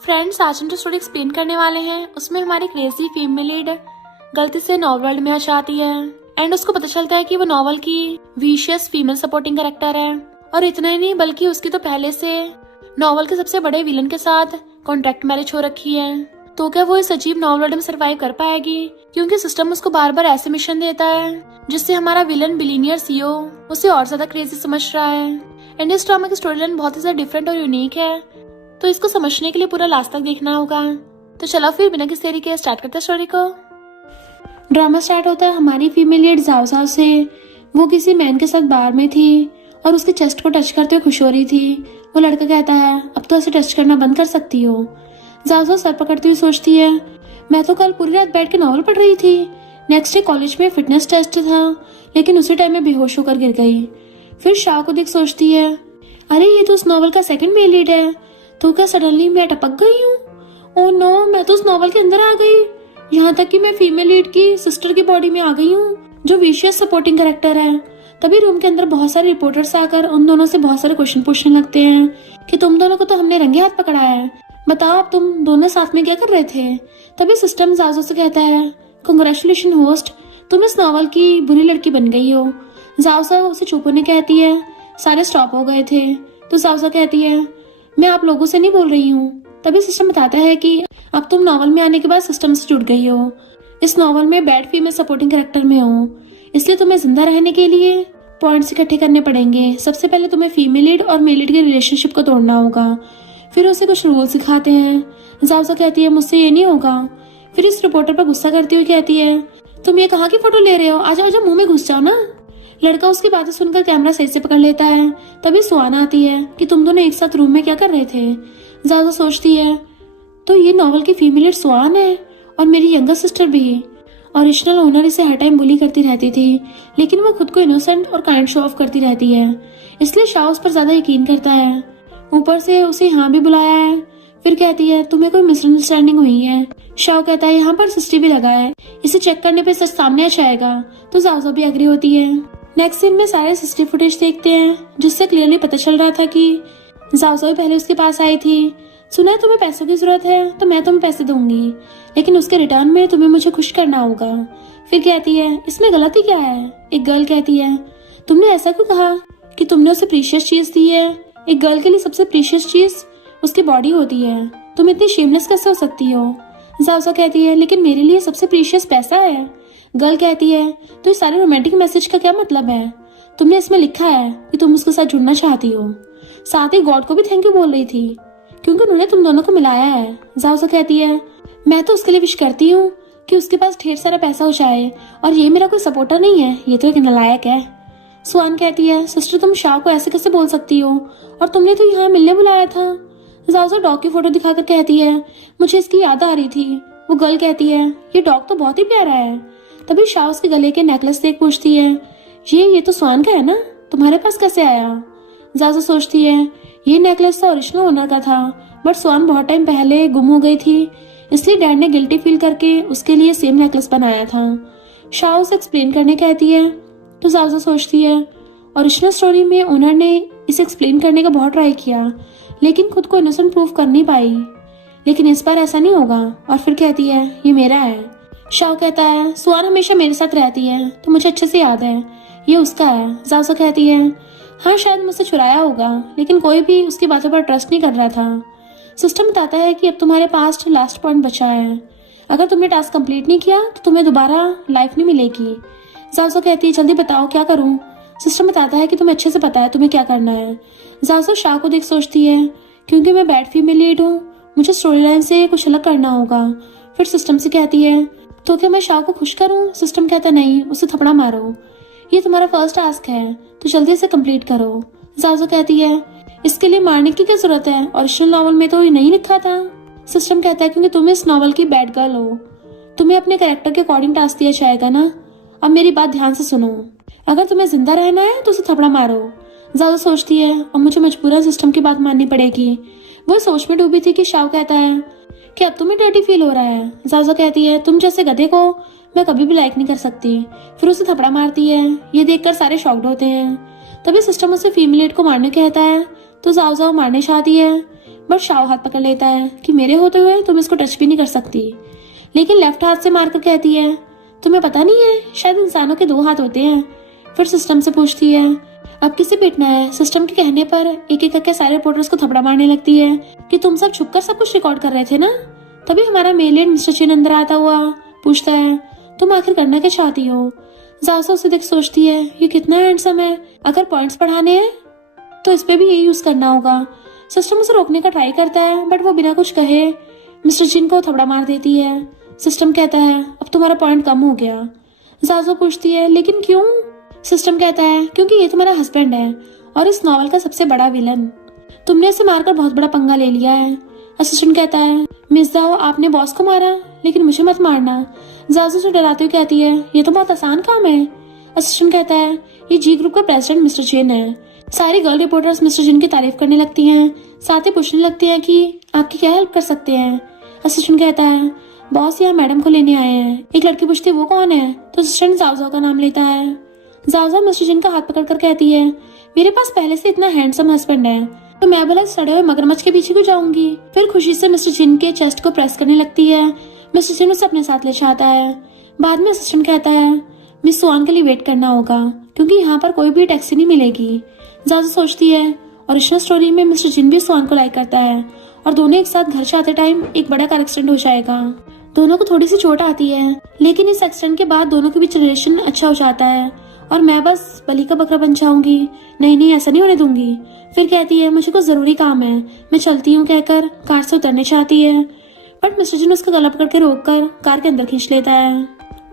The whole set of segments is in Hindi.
फ्रेंड्स, आज हम जो स्टोरी एक्सप्लेन करने वाले हैं उसमें हमारी क्रेजी फीमेल लीड गलती से नॉवल वर्ल्ड में आ जाती है एंड उसको पता चलता है कि वो नॉवल की विशियस फीमेल सपोर्टिंग कैरेक्टर है। और इतना ही नहीं बल्कि उसकी तो पहले से नॉवल के सबसे बड़े विलन के साथ कॉन्ट्रैक्ट मैरिज हो रखी है। तो क्या वो इस अजीब नॉवल वर्ल्ड में सर्वाइव कर पाएगी, क्योंकि सिस्टम उसको बार बार ऐसे मिशन देता है जिससे हमारा विलन बिलीनियर सीईओ उसे और ज्यादा क्रेजी समझ रहा है। एंड इस ड्रामा की स्टोरी लाइन बहुत ही ज्यादा डिफरेंट और यूनिक है, तो इसको समझने के लिए पूरा लास्ट तक देखना होगा। तो चलो फिर बिना किसी देरी के स्टार्ट करते हैं स्टोरी को। ड्रामा स्टार्ट होता है हमारी फीमेल लीड जाओ जाओ से। वो किसी मैन के साथ बार में थी और उसके चेस्ट को टच करते हुए खुश हो रही थी। वो लड़का कहता है, अब तो ऐसे टच करना बंद कर सकती हो। जाओ जाओ सर पकड़ती हुई सोचती है, मैं तो कल पूरी रात बैठ के नॉवल पढ़ रही थी। नेक्स्ट डे कॉलेज में फिटनेस टेस्ट था, लेकिन उसी टाइम में बेहोश होकर गिर गई। फिर शाह को देख सोचती है, अरे ये तो उस नॉवल का सेकंड मेल लीड है, तो क्या सडनली मैं टपक गई हूँ? ओह नो, मैं तो उस नॉवल के अंदर आ गई। यहाँ तक कि मैं फीमेल लीड की सिस्टर की बॉडी में आ गई हूँ, जो विशियस सपोर्टिंग कैरेक्टर है। तभी रूम के अंदर बहुत सारे रिपोर्टर्स आकर उन दोनों से बहुत सारे क्वेश्चन पूछने लगते हैं कि तुम दोनों को तो हमने रंगे हाथ पकड़ा है, बताओ अब तुम दोनों साथ में क्या कर रहे थे। तभी सिस्टम जाजो से कहता है, कंग्रेचुलेशन होस्ट, तुम इस नॉवल की बुरी लड़की बन गई हो। जाओ उसे चुप होने कहती है, सारे स्टॉप हो गए थे। तो जाओ कहती है, मैं आप लोगों से नहीं बोल रही हूँ। तभी सिस्टम बताता है कि अब तुम नॉवल में आने के बाद सिस्टम से जुड़ गई हो, इस नॉवल में बैड फीमेल सपोर्टिंग कैरेक्टर में हो, इसलिए तुम्हें जिंदा रहने के लिए पॉइंट्स इकट्ठे करने पड़ेंगे। सबसे पहले तुम्हें फीमेल लीड और मेल लीड के रिलेशनशिप को तोड़ना होगा। फिर उसे कुछ रूल सिखाते हैं। जाओ कहती है, मुझसे ये नहीं होगा। फिर इस रिपोर्टर पर गुस्सा करती हुई कहती है, तुम ये कहाँ की फोटो ले रहे हो, आजा आजा मुंह में घुस जाओ ना। लड़का उसकी बातें सुनकर कैमरा सही से पकड़ लेता है। तभी सुहान आती है कि तुम दोनों एक साथ रूम में क्या कर रहे थे। ज्यादा सोचती है, तो ये नॉवल की फीमेल लीड सुहान है और मेरी यंगर सिस्टर भी। ओरिजिनल ओनर इसे हर टाइम बुली करती रहती थी, लेकिन वो खुद को इनोसेंट और काइंड शो ऑफ करती रहती है, इसलिए शाह उस पर ज्यादा यकीन करता है। ऊपर से उसे यहाँ भी बुलाया है। फिर कहती है, तुम्हें कोई मिसअंडरस्टैंडिंग हुई है। शाह कहता है, यहाँ पर सीसीटीवी लगा है, इसे चेक करने पे सच सामने आ जाएगा। तो जाओ भी एग्री होती है। नेक्स्ट सीन में सारे सीसीटीवी फुटेज देखते हैं, जिससे क्लियरली पता चल रहा था कि जाओ पहले उसके पास आई थी। सुना है तुम्हें पैसों की जरूरत है, तो मैं तुम्हें पैसे दूंगी, लेकिन उसके रिटर्न में तुम्हें मुझे खुश करना होगा। फिर कहती है, इसमें गलती क्या है। एक गर्ल कहती है, तुमने ऐसा क्यों कहा कि तुमने उसे प्रीशियस चीज दी है। एक गर्ल के लिए सबसे प्रीशियस चीज उसकी बॉडी होती है, तुम इतनी शेमलेस कैसे हो सकती हो। जाओ कहती है, लेकिन मेरे लिए सबसे प्रीशियस पैसा है। गर्ल कहती है, तो इस सारे रोमांटिक मैसेज का क्या मतलब है। तुमने इसमें लिखा है कि तुम उसके साथ जुड़ना चाहती हो, साथ ही गॉड को भी थैंक यू बोल रही थी, क्योंकि उन्होंने तुम दोनों को मिलाया है। जाओ कहती है, मैं तो उसके लिए विश करती हूँ कि उसके पास ढेर सारा पैसा हो जाए, और ये मेरा कोई सपोर्टर नहीं है, ये तो एक नालायक है। सुहान कहती है, सिस्टर तुम शाह को ऐसे कैसे बोल सकती हो, और तुमने तो यहाँ मिलने बुलाया था। जाओ डॉग की फोटो दिखाकर कहती है, मुझे इसकी याद आ रही थी। वो गर्ल कहती है, ये डॉग तो बहुत ही प्यारा है। तभी शाह उसके गले के नेकलेस देख पूछती है, ये तो स्वान का है ना, तुम्हारे पास कैसे आया। जाओ सोचती है, ये नेकलेस तो ओरिजिनल ओनर का था, बट स्वान बहुत टाइम पहले गुम हो गई थी, इसलिए डैड ने गिल्टी फील करके उसके लिए सेम नेकलेस बनाया था। शाह उसे एक्सप्लेन करने कहती है। तो जाओ सोचती है, ओरिजिनल स्टोरी में ओनर ने इसे एक्सप्लेन करने का बहुत ट्राई किया, लेकिन खुद को इनोसेंट प्रूव कर नहीं पाई, लेकिन इस बार ऐसा नहीं होगा। और फिर कहती है, ये मेरा है। शाह कहता है, सुहान हमेशा मेरे साथ रहती है, तो मुझे अच्छे से याद है, ये उसका है। जाओ कहती है, हाँ शायद मुझसे चुराया होगा, लेकिन कोई भी उसकी बातों पर ट्रस्ट नहीं कर रहा था। सिस्टम बताता है कि अब तुम्हारे पास लास्ट पॉइंट बचा है, अगर तुमने टास्क कंप्लीट नहीं किया तो तुम्हें दोबारा लाइफ नहीं मिलेगी। जाओ कहती है, जल्दी बताओ क्या करूं। सिस्टम बताता है कि तुम्हें अच्छे से पता है तुम्हें क्या करना है। जाओ शाह को देख सोचती है, क्योंकि मैं बैड फीमेल लीड हूँ, मुझे स्टोरी लाइन से कुछ अलग करना होगा। फिर सिस्टम से कहती है, तो क्या मैं शाह को खुश करूं। सिस्टम कहता, नहीं, उसे थपड़ा मारो, ये तुम्हारा फर्स्ट टास्क है, तो जल्दी से कंप्लीट करो। जाओ कहती है, इसके लिए मारने की क्या जरूरत है, ओरिजिनल नॉवल में तो ये नहीं लिखा था। सिस्टम कहता है, क्योंकि तुम इस नॉवल की बैड गर्ल हो, तुम्हें अपने कैरेक्टर के अकॉर्डिंग टास्क दिया जाएगा ना। अब मेरी बात ध्यान से सुनो, अगर तुम्हें जिंदा रहना है तो उसे थपड़ा मारो। ज्यादा सोचती है, अब मुझे मजबूरन सिस्टम की बात माननी पड़ेगी। वो सोच में डूबी थी कि शाह कहता है कि अब तुम्हें डर्टी फील हो रहा है। जाजा कहती है, तुम जैसे गधे को मैं कभी भी लाइक नहीं कर सकती। फिर उसे थपड़ा मारती है। ये देखकर सारे शॉक्ड होते हैं। तभी सिस्टम उसे फीमेल लीड को मारने कहता है, तो जाओ मारने चाहती है। बट शाओ हाथ पकड़ लेता है कि मेरे होते हुए तुम इसको टच भी नहीं कर सकती। लेकिन लेफ्ट हाथ से मारकर कहती है तुम्हें पता नहीं है शायद इंसानों के 2 हाथ होते हैं। फिर सिस्टम से पूछती है अब किसे पीटना है। सिस्टम के कहने पर एक एक करके सारे रिपोर्टर्स को थपड़ा मारने लगती है कि तुम सब छुपकर सब कुछ रिकॉर्ड कर रहे थे ना। तभी हमारा मेल मिस्टर चिन अंदर आता हुआ पूछता है तुम आखिर करना क्या चाहती हो। जासो उसे देख सोचती है ये कितना हैंडसम है, अगर पॉइंट्स बढ़ाने हैं तो इस पे भी यही यूज करना होगा। सिस्टम उसे रोकने का ट्राई करता है बट वो बिना कुछ कहे मिस्टर चिन को थपड़ा मार देती है। सिस्टम कहता है अब तुम्हारा पॉइंट कम हो गया। जासो पूछती है लेकिन क्यों। सिस्टम कहता है क्योंकि ये तुम्हारा हस्बैंड है और इस नॉवल का सबसे बड़ा विलन। तुमने उसे मारकर बहुत बड़ा पंगा ले लिया है। असिस्टेंट कहता है मिस जाओ आपने बॉस को मारा लेकिन मुझे मत मारना। जासो से डराते हुए कहती है ये तो बहुत आसान काम है। असिस्टेंट कहता है ये जी ग्रुप का प्रेसिडेंट मिस्टर चिन है। सारी गर्ल रिपोर्टर्स मिस्टर चिन की तारीफ करने लगती हैं, साथ ही पूछने लगती हैं कि आपकी क्या हेल्प कर सकते हैं। असिस्टेंट कहता है बॉस यहाँ मैडम को लेने आए हैं। एक लड़की पूछती है वो कौन है तो असिस्टेंट जाओ का नाम लेता है। जाओ मिस्टर चिन का हाथ पकड़कर कहती है मेरे पास पहले से इतना हैंडसम हस्बैंड है तो मैं भला सड़े हुए मगरमच्छ के पीछे क्यों जाऊंगी। फिर खुशी से मिस्टर चिन के चेस्ट को प्रेस करने लगती है। मिस्टर चिन उसे अपने साथ ले जाता है। बाद में असिस्टेंट कहता है मिस स्वान के लिए वेट करना होगा क्योंकि यहाँ पर कोई भी टैक्सी नहीं मिलेगी। जाजू सोचती है ओरिजिनल स्टोरी में मिस्टर चिन भी स्वान को लाइक करता है और दोनों एक साथ घर से आते टाइम एक बड़ा कार एक्सीडेंट हो जाएगा। दोनों को थोड़ी सी चोट आती है लेकिन इस एक्सीडेंट के बाद दोनों के बीच रिलेशन अच्छा हो जाता है और मैं बस बलि का बकरा बन जाऊंगी। नहीं ऐसा नहीं होने दूंगी। फिर कहती है मुझे कुछ जरूरी काम है मैं चलती हूँ कहकर कार से उतरने चाहती है बट मिस्टर जिन उसका गला पकड़ के रोककर कार के अंदर खींच लेता है।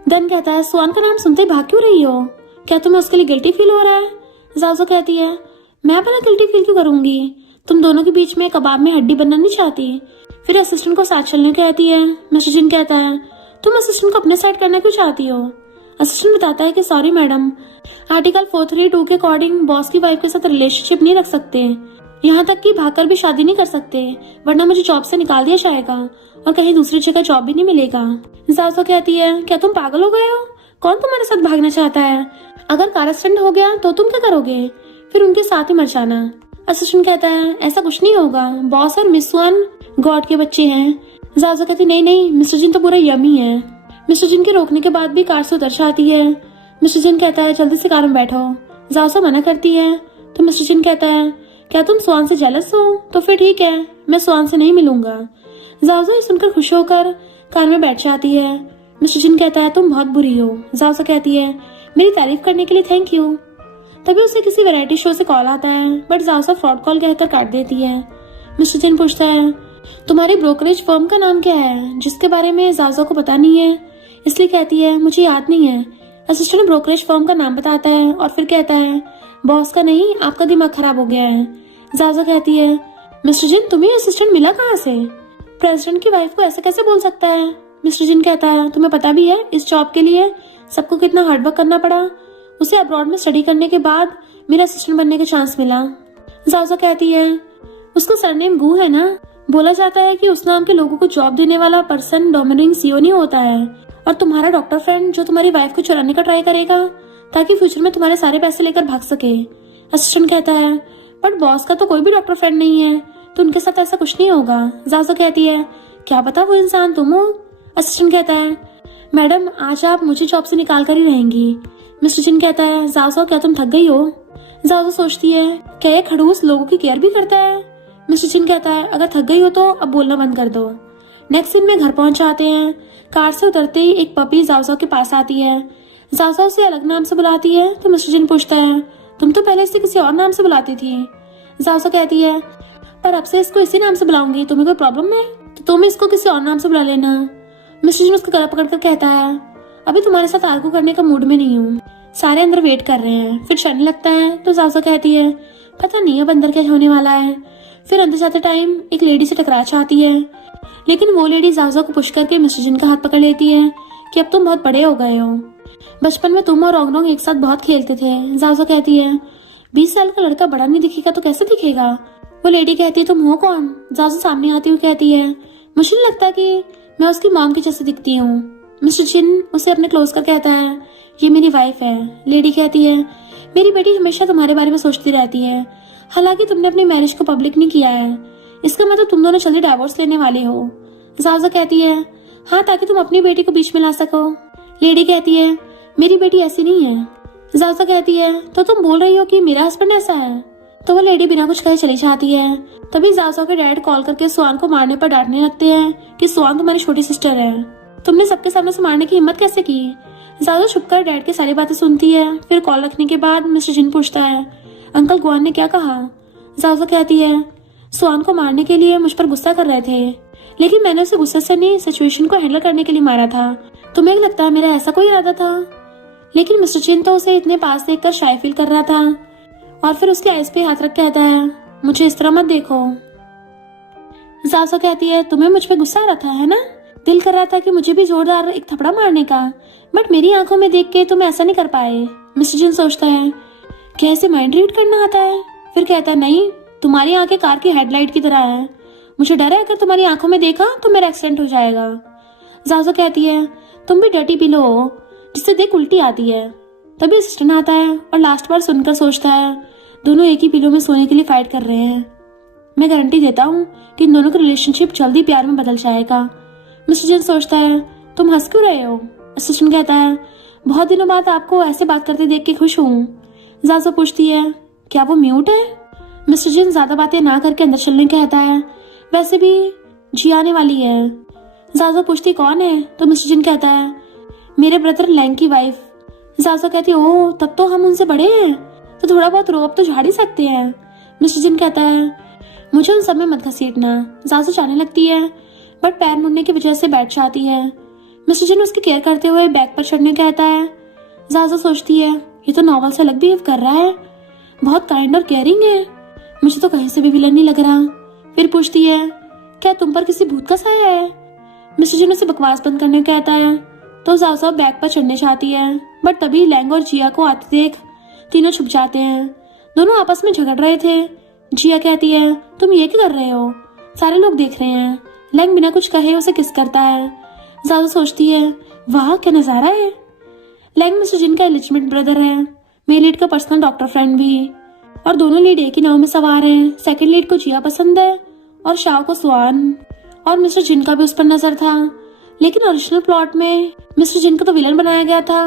देन कहता है स्वान का नाम सुनते ही भाग क्यों रही हो, क्या तुम्हें उसके लिए गिल्टी फील हो रहा है। जाजो कहती है मैं भला गिल्टी फील क्यों करूंगी, तुम दोनों के बीच में कबाब में हड्डी बनना नहीं चाहती। फिर असिस्टेंट को साथ चलने को कहती है। मिस्टर जिन कहता है तुम असिस्टेंट को अपने साइड करना क्यों चाहती हो। असिस्टेंट बताता है कि सॉरी मैडम, आर्टिकल 432 के अकॉर्डिंग बॉस की वाइफ के साथ रिलेशनशिप नहीं रख सकते, यहाँ तक कि भागकर भी शादी नहीं कर सकते वरना मुझे जॉब से निकाल दिया जाएगा और कहीं दूसरी जगह जॉब भी नहीं मिलेगा। जाजो कहती है क्या तुम पागल हो गए हो, कौन तुम्हारे साथ भागना चाहता है, अगर कार एक्सीडेंट हो गया तो तुम क्या करोगे, फिर उनके साथ ही मर जाना। असिस्टेंट कहता है ऐसा कुछ नहीं होगा, बॉस और मिस वन गॉड के बच्चे हैं। जाजो कहती नहीं मिस्टर जिन तो पूरा यमी है। मिस्टर जिन के रोकने के बाद भी कार से उतर जाती है। मिस्टर जिन कहता है जल्दी से कार में बैठो। जाजो मना करती है तो मिस्टर जिन कहता है क्या तुम स्वान से जेलस हो, तो फिर ठीक है मैं स्वान से नहीं मिलूंगा। जाजो ये सुनकर खुश होकर कार में बैठ जाती है। मिस्टर जिन कहता है तुम बहुत बुरी हो। जाजो कहती है मेरी तारीफ करने के लिए थैंक यू। तभी उसे किसी वैरायटी शो से कॉल आता है बट जाजो फ्रॉड कॉल कहकर काट देती है। मिस्टर जिन पूछता है तुम्हारी ब्रोकरेज फर्म का नाम क्या है, जिसके बारे में जाजो को पता नहीं है, इसलिए कहती है मुझे याद नहीं है। असिस्टेंट ब्रोकरेज फर्म का नाम बताता है और फिर कहता है बॉस का नहीं, आपका दिमाग खराब हो गया है। जाजो कहती है मिस्टर जिन तुम्हें असिस्टेंट मिला कहाँ से, प्रेसिडेंट की वाइफ को ऐसे कैसे बोल सकता है। मिस्टर जिन कहता है तुम्हें पता भी है इस जॉब के लिए सबको कितना हार्डवर्क करना पड़ा, उसे अब्रॉड में स्टडी करने के बाद मेरा असिस्टेंट बनने का चांस मिला। जाजो कहती है उसका सरनेम गू है ना, बोला जाता है कि उस नाम के लोगों को जॉब देने वाला पर्सन डोमिनिंग सीओ नहीं होता है, और तुम्हारा डॉक्टर फ्रेंड जो तुम्हारी वाइफ को चुराने का ट्राई करेगा ताकि फ्यूचर में तुम्हारे सारे पैसे लेकर भाग सके। असिस्टेंट कहता है बट बॉस का तो कोई भी डॉक्टर फ्रेंड नहीं है, तो उनके साथ ऐसा कुछ नहीं होगा। जाजो कहती है क्या पता वो इंसान तुम हो। असिस्टेंट कहता है मैडम आज आप मुझे जॉब से निकाल कर ही रहेंगी। मिस्टर जिन कहता है जाजो क्या तुम थक गई हो। जाजो सोचती है क्या ये खड़ूस लोगों की केयर भी करता है। मिस्टर जिन कहता है अगर थक गई हो तो अब बोलना बंद कर दो। नेक्स्ट सीन में घर पहुंच जाते हैं। कार से उतरते ही एक पपी जाजो के पास आती है। जाजो उसे अलग नाम से बुलाती है तो मिस्टर जिन पूछता है तुम तो पहले इसे किसी और नाम से बुलाती थी। जाजो कहती है पर अब से इसको इसी नाम से बुलाऊंगी, तुम्हें कोई प्रॉब्लम है तो तुम इसको किसी और नाम से बुला लेना। मिस्टर जिन उसका गला पकड़कर कहता है अभी तुम्हारे साथ आर्गू करने का मूड में नहीं हूँ, सारे अंदर वेट कर रहे हैं। फिर चलने लगता है तो जाजो कहती है पता नहीं अब अंदर क्या होने वाला है। फिर अंदर जाते टाइम एक लेडी से टकरा जाती है, लेकिन वो लेडी जाजो को पुश करके मिस्टर जिन का हाथ पकड़ लेती है कि अब तुम बहुत बड़े हो गए हो, बचपन में तुम और रोंगरोंग एक साथ बहुत खेलते थे। जाजो कहती है 20 साल का लड़का बड़ा नहीं दिखेगा तो कैसे दिखेगा। वो लेडी कहती है तुम हो कौन। जाजो सामने आती हुई कहती है मुझे नहीं लगता कि मैं उसकी मॉम की जैसे दिखती हूँ। मिस्टर जिन उसे अपने क्लोज कर कहता है ये मेरी वाइफ है। लेडी कहती है मेरी बेटी हमेशा तुम्हारे बारे में सोचती रहती है, हालांकि तुमने अपनी मैरिज को पब्लिक नहीं किया है, इसका मतलब तुम दोनों जल्दी डाइवोर्स लेने वाले हो। जाओजा कहती है हाँ, ताकि तुम अपनी बेटी को बीच में ला सको। लेडी कहती है मेरी बेटी ऐसी नहीं है। जाओजा कहती है तो तुम बोल रही हो कि मेरा हस्बैंड ऐसा है। तो वो लेडी बिना कुछ कहे चली जाती है। तभी जाओजा के डैड कॉल करके स्वान को मारने पर डांटने लगते हैं कि स्वान तुम्हारी छोटी सिस्टर है, तुमने सबके सामने से मारने की हिम्मत कैसे की। जाओजा छुपकर डैड की सारी बातें सुनती है। फिर कॉल रखने के बाद मिस्टर जिन पूछता है अंकल गुआन ने क्या कहा। जाओजा कहती है स्वान को मारने के लिए मुझ पर गुस्सा कर रहे थे, लेकिन मैंने उसे गुस्से से नहीं, सिचुएशन को हैंडल करने के लिए मारा था। तुम्हें लगता है मेरा ऐसा कोई इरादा था? लेकिन मिस्टर जिन तो उसे इतने पास देखकर शाय फील कर रहा था और फिर उसके आइस पे हाथ रख कहता है मुझे इस तरह मत देखो। जाओजा कहती है तुम्हें मुझ पे गुस्सा आ रहा था है ना? दिल कर रहा था कि मुझे भी जोरदार एक थपड़ा मारने का, बट मेरी आंखों में देख के तुम ऐसा नहीं कर पाए। मिस्टर जिन सोचता है क्या ऐसे माइंड रीड करना आता है? फिर कहता है नहीं, तुम्हारी आंखें कार की हेडलाइट की तरह है, मुझे डर है अगर तुम्हारी आंखों में देखा तो मेरा एक्सीडेंट हो जाएगा। जाओजा कहती है तुम भी डर्टी पिलो हो जिससे देख उल्टी आती है। तभी असिस्टेंट आता है और लास्ट बार सुनकर सोचता है दोनों एक ही पिलो में सोने के लिए फाइट कर रहे हैं। मैं गारंटी देता हूँ कि इन दोनों का रिलेशनशिप जल्दी प्यार में बदल जाएगा। मिस्टर जिन सोचता है तुम हंस क्यों रहे हो? असिस्टेंट कहता है बहुत दिनों बाद आपको ऐसे बात करते देख के खुश हूँ। जाओजा पूछती है क्या वो म्यूट है? मिस्टर जिन ज्यादा बातें ना करके अंदर चलने कहता है वैसे भी जी आने वाली है। जाओजा पूछती कौन है? तो मिस्टर जिन कहता है मेरे ब्रदर लैंग की वाइफ। जाओजा कहती है ओह तब तो हम उनसे बड़े हैं, तो थोड़ा बहुत रोब तो झाड़ ही सकते हैं। मिस्टर जिन कहता है मुझे उन सब में मत घसीटना। जाओजा जाने लगती है बट पैर मुड़ने की वजह से बैठ जाती है। मिस्टर जिन उसकी केयर करते हुए बैग पर चढ़ने कहता है। जाओजा सोचती है ये तो नॉवल से अलग बिहेव कर रहा है, बहुत काइंड और केयरिंग है, मुझे तो कहीं से भी विलन नहीं लग रहा। फिर पूछती है क्या तुम पर किसी भूत का साया है? मिस्टर जिन उसे बकवास बंद करने कहता है तो जाओजा बैग पर चढ़ने चाहती है, बट तभी लैंग और जिया को आते देख तीनों छुप जाते हैं। दोनों आपस में झगड़ रहे थे। जिया कहती है तुम ये क्या कर रहे हो, सारे लोग देख रहे हैं। लैंग बिना कुछ कहे उसे किस करता है। जाओजा सोचती है वाह क्या नजारा है। लैंग मिस्टर जिन का इलिजिमेट ब्रदर है, मेरी लीड का पर्सनल डॉक्टर फ्रेंड भी, और दोनों लीड एक ही नाव में सवार हैं। सेकंड लीड को जिया पसंद है और शाओ को स्वान, और मिस्टर जिन का भी उस पर नजर था। लेकिन ओरिजिनल प्लॉट में मिस्टर जिन को तो विलन बनाया गया था।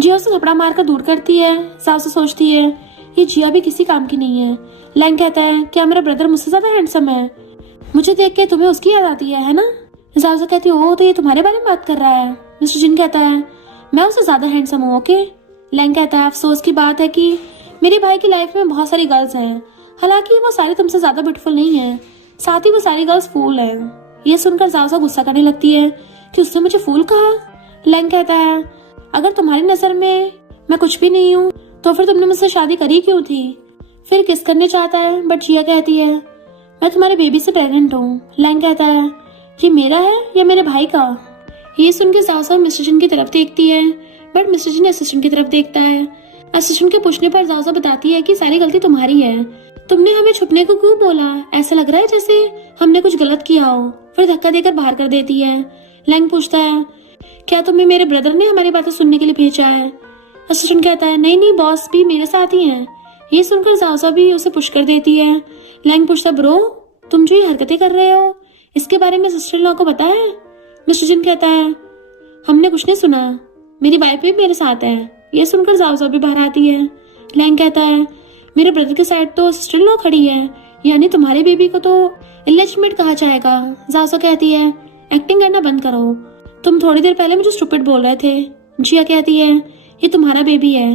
जिया उसे थपड़ा मारकर दूर करती है। जाओजा सोचती है ये जिया भी किसी काम की नहीं है। लैंग कहता है क्या मेरा ब्रदर मुझसे ज्यादा हैंडसम है? मुझे देख के तुम्हें उसकी याद आती है ना? जाओजा कहती है ओह तो ये तुम्हारे बारे में बात कर रहा है। मिस्टर जिन कहता है मैं उससे ज्यादा हैंडसम हूँ ओके। लैंग कहता है अफसोस की बात है कि मेरे भाई की लाइफ में बहुत सारी गर्ल्स हैं, हालांकि वो सारी तुमसे ज्यादा ब्यूटीफुल नहीं है, साथ ही वो सारी गर्ल्स फूल हैं। ये सुनकर जाओजा गुस्सा करने लगती है कि उसने मुझे फूल कहा। लैंग कहता है अगर तुम्हारी नजर में मैं कुछ भी नहीं हूँ तो फिर तुमने मुझसे शादी करी क्यों थी? फिर किस करने चाहता है बट जिया कहती है मैं तुम्हारे बेबी से प्रेग्नेंट हूँ। लैंग कहता है ये मेरा है या मेरे भाई का? ये सुनकर जाओजा मिस्टर जिन की तरफ देखती है बट मिस्टर जिन असिस्टेंट की तरफ देखता है। असिस्टेंट के पूछने पर जाओजा बताती है कि सारी गलती तुम्हारी है, तुमने हमें छुपने को क्यों बोला? ऐसा लग रहा है जैसे हमने कुछ गलत किया हो। फिर धक्का देकर बाहर कर देती है। लैंग पूछता है क्या तुम्हें मेरे ब्रदर ने हमारी बातें सुनने के लिए भेजा है? असिस्टेंट कहता है नहीं नहीं बॉस भी मेरे साथ ही हैं। ये सुनकर जाओजा भी उसे पुश कर देती है। लैंग पूछता ब्रो तुम जो ये हरकतें कर रहे हो इसके बारे में सिस्टर इन लॉ को पता है? मिस्टर जिन कहता है हमने कुछ नहीं सुना, मेरी वाइफ भी मेरे साथ है। ये सुनकर जाओजा भी बाहर आती है। लैंग कहता है मेरे ब्रदर के साइड तो सिस्टर इन लॉ खड़ी है, यानी तुम्हारे बेबी को तो इलेजिटिमेट कहा जाएगा। जाओजा कहती है एक्टिंग करना बंद करो, तुम थोड़ी देर पहले मुझे स्टूपिड बोल रहे थे। जिया कहती है ये तुम्हारा बेबी है,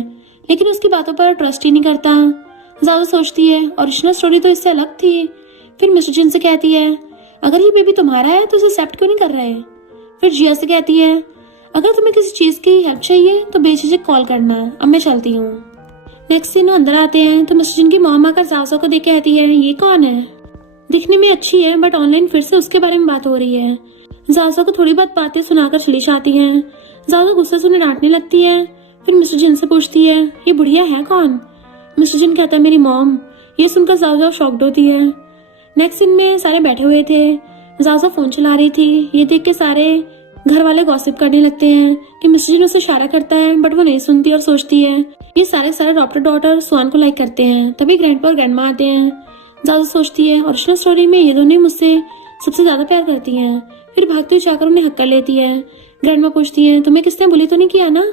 लेकिन उसकी बातों पर ट्रस्ट ही नहीं करता। जाओजा सोचती है ओरिजिनल स्टोरी तो इससे अलग थी। फिर मिस्टर जिन से कहती है अगर ये बेबी तुम्हारा है तो उसे एक्सेप्ट क्यों नहीं कर रहे? फिर जिया से कहती है अगर तुम्हें किसी चीज की हेल्प चाहिए तो बेझिझक कॉल करना, अब मैं चलती हूँ। नेक्स्ट सीन अंदर आते हैं तो मिस्टर जिन की मॉम आकर जाओजा को देख कहती है ये कौन है? दिखने में अच्छी है बट ऑनलाइन फिर से उसके बारे में बात हो रही है। जाओजा को थोड़ी बहुत बातें सुनाकर चली जाती हैं। जाओजा गुस्से से उन्हें डांटने लगती है। फिर मिस्टर जिन से पूछती है ये बुढ़िया है कौन? मिस्टर जिन कहता है मेरी मॉम। ये सुनकर जाओजा शॉक्ड होती है। नेक्स्ट सीन में सारे बैठे हुए थे। जाओजा फोन चला रही थी। ये देख के सारे घर वाले गॉसिप करने लगते हैं कि मिस्टर जिन उसे इशारा करता है बट वो नहीं सुनती और सोचती है ये सारे डॉक्टर डॉटर स्वान को लाइक करते हैं। तभी ग्रैंडपा और ग्रैंडमा आते हैं। जाजू सोचती है ओरिजिनल स्टोरी में ये दोनों ही मुझसे सबसे ज्यादा प्यार करती हैं। फिर भागते हुए जाकर उन्हें हक कर लेती है। ग्रैंडमा पूछती है तुम्हें किसने बुली तो नहीं किया ना?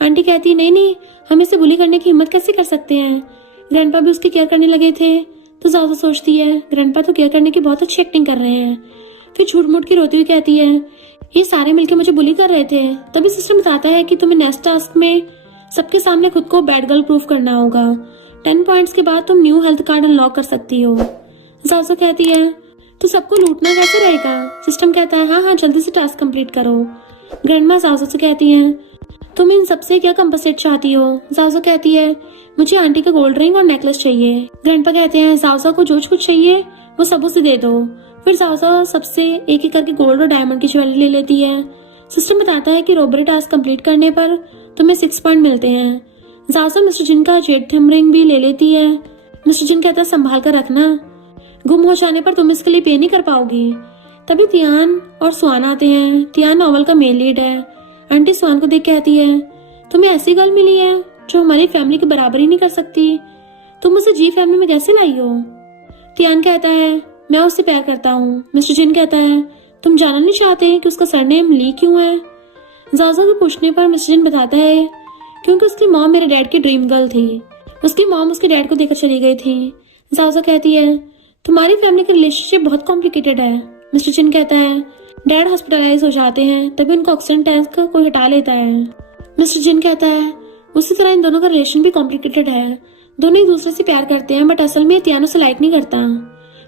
आंटी कहती है नहीं नहीं, हम इसे बुली करने की हिम्मत कैसे कर सकते हैं। ग्रैंडपा भी उसकी केयर करने लगे थे। तो जाजू सोचती है ग्रैंडपा तो केयर करने की बहुत अच्छी एक्टिंग कर रहे हैं। फिर झूठ मूठ की रोती हुई कहती है ये सारे मिलकर मुझे बुली कर रहे थे। तभी सिस्टम बताता है कि तुम्हें नेक्स्ट टास्क में सबके सामने खुद को बैड गर्ल प्रूफ करना होगा। 10 पॉइंट्स के बाद तुम न्यू हेल्थ कार्ड अनलॉक कर सकती हो। जाजू कहती है तो सबको लूटना कैसे रहेगा? सिस्टम कहता है हाँ जल्दी से टास्क कंप्लीट करो। ग्रैंडमा जाजू से कहती है तुम इन सबसे क्या कंपनसेट चाहती हो? जाजू कहती है मुझे आंटी का गोल्ड रिंग और नेकलेस चाहिए। ग्रैंडपा कहते हैं जाजू को जो कुछ चाहिए वो सब उसे दे दो। फिर जाजू सबसे एक एक करके गोल्ड और डायमंड की ज्वेलरी ले लेती है। सिस्टम बताता है कि रॉबरी टास्क कंप्लीट करने पर तुम्हें 6 पॉइंट मिलते हैं। जाजू मिस्टर जिन का जेड थंब रिंग भी ले लेती है। मिस्टर जिन कहता है संभाल कर रखना, गुम हो जाने पर तुम इसके लिए पे नहीं कर पाओगी। तभी तियान और स्वान आते हैं। तियान नॉवल का मेन लीड है। आंटी स्वान को देख कहती है तुम्हें ऐसी गर्ल मिली है जो हमारी फैमिली की बराबरी नहीं कर सकती। तुम उसे जी फैमिली में कैसे लाई हो? तियान कहता है मैं उससे प्यार करता हूँ। मिस्टर जिन कहता है तुम जानना नहीं चाहते कि उसका सरनेम ली क्यों है? जाजू के पूछने पर मिस्टर जिन बताता है क्योंकि उसकी मॉम मेरे डैड की ड्रीम गर्ल थी। उसकी मॉम उसके डैड को देकर चली गई थी। जाजू कहती है तुम्हारी फैमिली का रिलेशनशिप बहुत कॉम्प्लिकेटेड है। मिस्टर जिन कहता है डैड हॉस्पिटलाइज हो जाते हैं तभी उनको ऑक्सीजन टैंक कोई हटा लेता है। मिस्टर जिन कहता है उसी तरह इन दोनों का रिलेशन भी कॉम्प्लिकेटेड है। दोनों एक दूसरे से प्यार करते हैं बट असल में तियान उसे लाइक नहीं करता।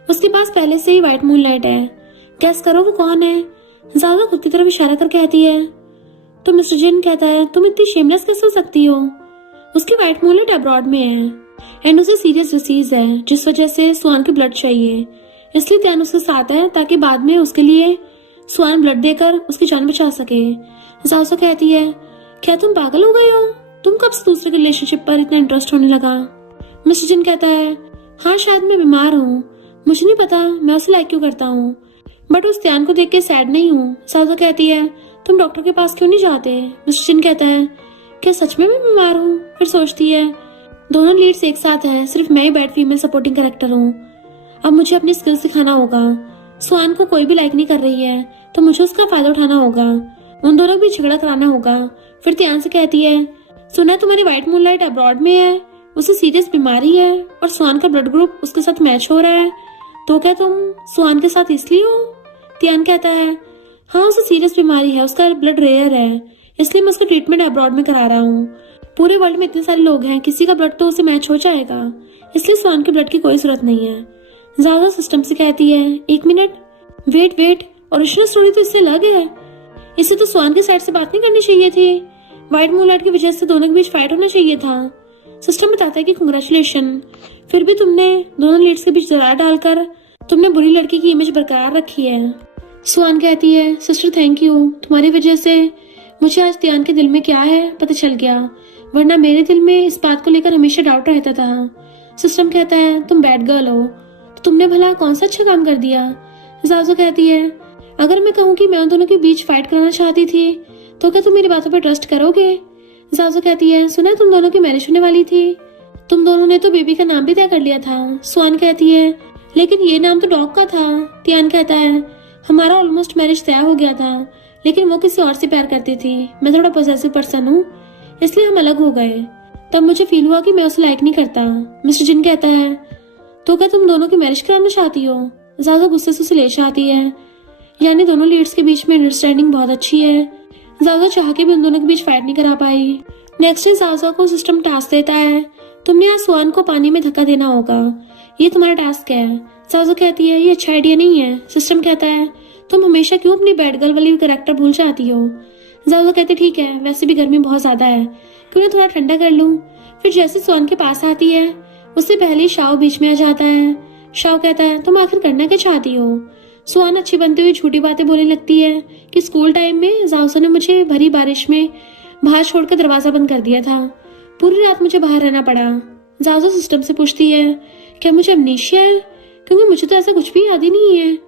उसके पास पहले से ही व्हाइट मूनलाइट है। गैस करो वो कौन है? जाजू खुद की तरफ इशारा कर कहती है। तो मिस्टर जिन कहता है तुम इतनी शेमलेस कैसे हो सकती हो? उसकी व्हाइट मूनलाइट अब्रॉड में है एंड उसे सीरियस डिसीज है जिस वजह से स्वान की ब्लड चाहिए। इसलिए तियान उसके साथ है ताकि बाद में उसके लिए स्वान ब्लड देकर उसकी जान बचा सके। जाजू कहती है क्या तुम पागल हो गई हो? तुम कब से दूसरे के रिलेशनशिप पर इतना इंटरेस्ट होने लगा? मिस्टर जिन कहता है हाँ शायद मैं बीमार हूँ, मुझे नहीं पता मैं उसे लाइक क्यों करता हूँ बट उस तियान को देख के सैड नहीं हूँ। जाजू कहती है तुम डॉक्टर के पास क्यों नहीं जाते? मिस्टर जिन कहता है क्या सच में मैं बीमार हूँ? फिर सोचती है दोनों लीड्स एक साथ हैं, सिर्फ मैं ही बैड फीमेल सपोर्टिंग कैरेक्टर हूँ। अब मुझे अपनी स्किल्स दिखाना होगा। स्वान को कोई भी लाइक नहीं कर रही है तो मुझे उसका फायदा उठाना होगा। उन दोनों भी झगड़ा कराना होगा। फिर तियान से कहती है सुना तुम्हारी व्हाइट मूनलाइट अब्रॉड में है, उसे सीरियस बीमारी है और स्वान का ब्लड ग्रुप उसके साथ मैच हो रहा है, तो क्या तुम स्वान के साथ इसलिए हो? तियान कहता है हाँ उसे सीरियस बीमारी है, उसका ब्लड रेयर है, इसलिए मैं उसका ट्रीटमेंट अब्रॉड में करा रहा हूँ। पूरे वर्ल्ड में इतने सारे लोग हैं, किसी का ब्लड तो उसे मैच हो जाएगा, इसलिए स्वान के ब्लड की कोई जरूरत नहीं है। जाजू सिस्टम से कहती है 1 मिनट वेट ओरिजिनल स्टोरी तो इससे अलग है। इसे तो स्वान के साइड से बात नहीं करनी चाहिए थी। व्हाइट मूनलाइट की वजह से दोनों के बीच फाइट होना चाहिए था। सिस्टम बताता है कि कांग्रेचुलेशन, फिर भी तुमने दोनों लीड्स के बीच दरार डालकर तुमने बुरी लड़की की इमेज बरकरार रखी है। स्वान कहती है सिस्टर थैंक यू, तुम्हारी वजह से मुझे आज तियान के दिल में क्या है पता चल गया, वरना मेरे दिल में इस बात को लेकर हमेशा डाउट रहता था। सिस्टम कहता है तुम बैड गर्ल हो, तो तुमने भला कौन सा अच्छा काम कर दिया? जाजू कहती है अगर मैं कहूँ कि मैं उन दोनों के बीच फाइट कराना चाहती थी तो क्या तुम मेरी बातों पर ट्रस्ट करोगे? जाजू कहती है सुना तुम दोनों की मैरिज होने वाली थी, तुम दोनों ने तो बेबी का नाम भी तय कर लिया था। स्वान कहती है लेकिन ये नाम तो डॉग का था। तियान कहता है हमारा ऑलमोस्ट मैरिज तय हो गया था, लेकिन वो किसी और से प्यार करती थी, मैं थोड़ा पॉसेसिव पर्सन हूँ, इसलिए हम अलग हो गए। तब मुझे फील हुआ कि मैं उसे लाइक नहीं करता। मिस्टर जिन कहता है तो क्या तुम दोनों की मैरिज कराना चाहती हो? जाजू गुस्से से उसे ले आती है, यानी दोनों लीड्स के बीच में अंडरस्टैंडिंग बहुत अच्छी है। जाजू चाह के भी उन दोनों के बीच फाइट नहीं करा पाई। नेक्स्ट डे जाजू को सिस्टम टास्क देता है तुमने आज स्वान को पानी में धक्का देना होगा, ये तुम्हारा टास्क है। जाजू कहती है ये अच्छा आइडिया नहीं है। सिस्टम कहता है तुम हमेशा क्यों अपनी बैड गर्ल वाली कैरेक्टर भूल जाती हो? जाजू कहते ठीक है, वैसे भी गर्मी बहुत ज्यादा है, क्यों ना थोड़ा ठंडा कर लूं। फिर जैसे स्वान के पास आती है उससे पहले ही शाओ बीच में आ जाता है। शाओ कहता है तुम आखिर करना क्या चाहती हो? स्वान अच्छी बनते हुए झूठी बातें बोलने लगती है कि स्कूल टाइम में जाजू ने मुझे भरी बारिश में बाहर छोड़कर दरवाजा बंद कर दिया था, पूरी रात मुझे बाहर रहना पड़ा। जाजू सिस्टम से पूछती है क्या मुझे अमनीशिया है, क्योंकि मुझे तो ऐसा कुछ भी याद ही नहीं है।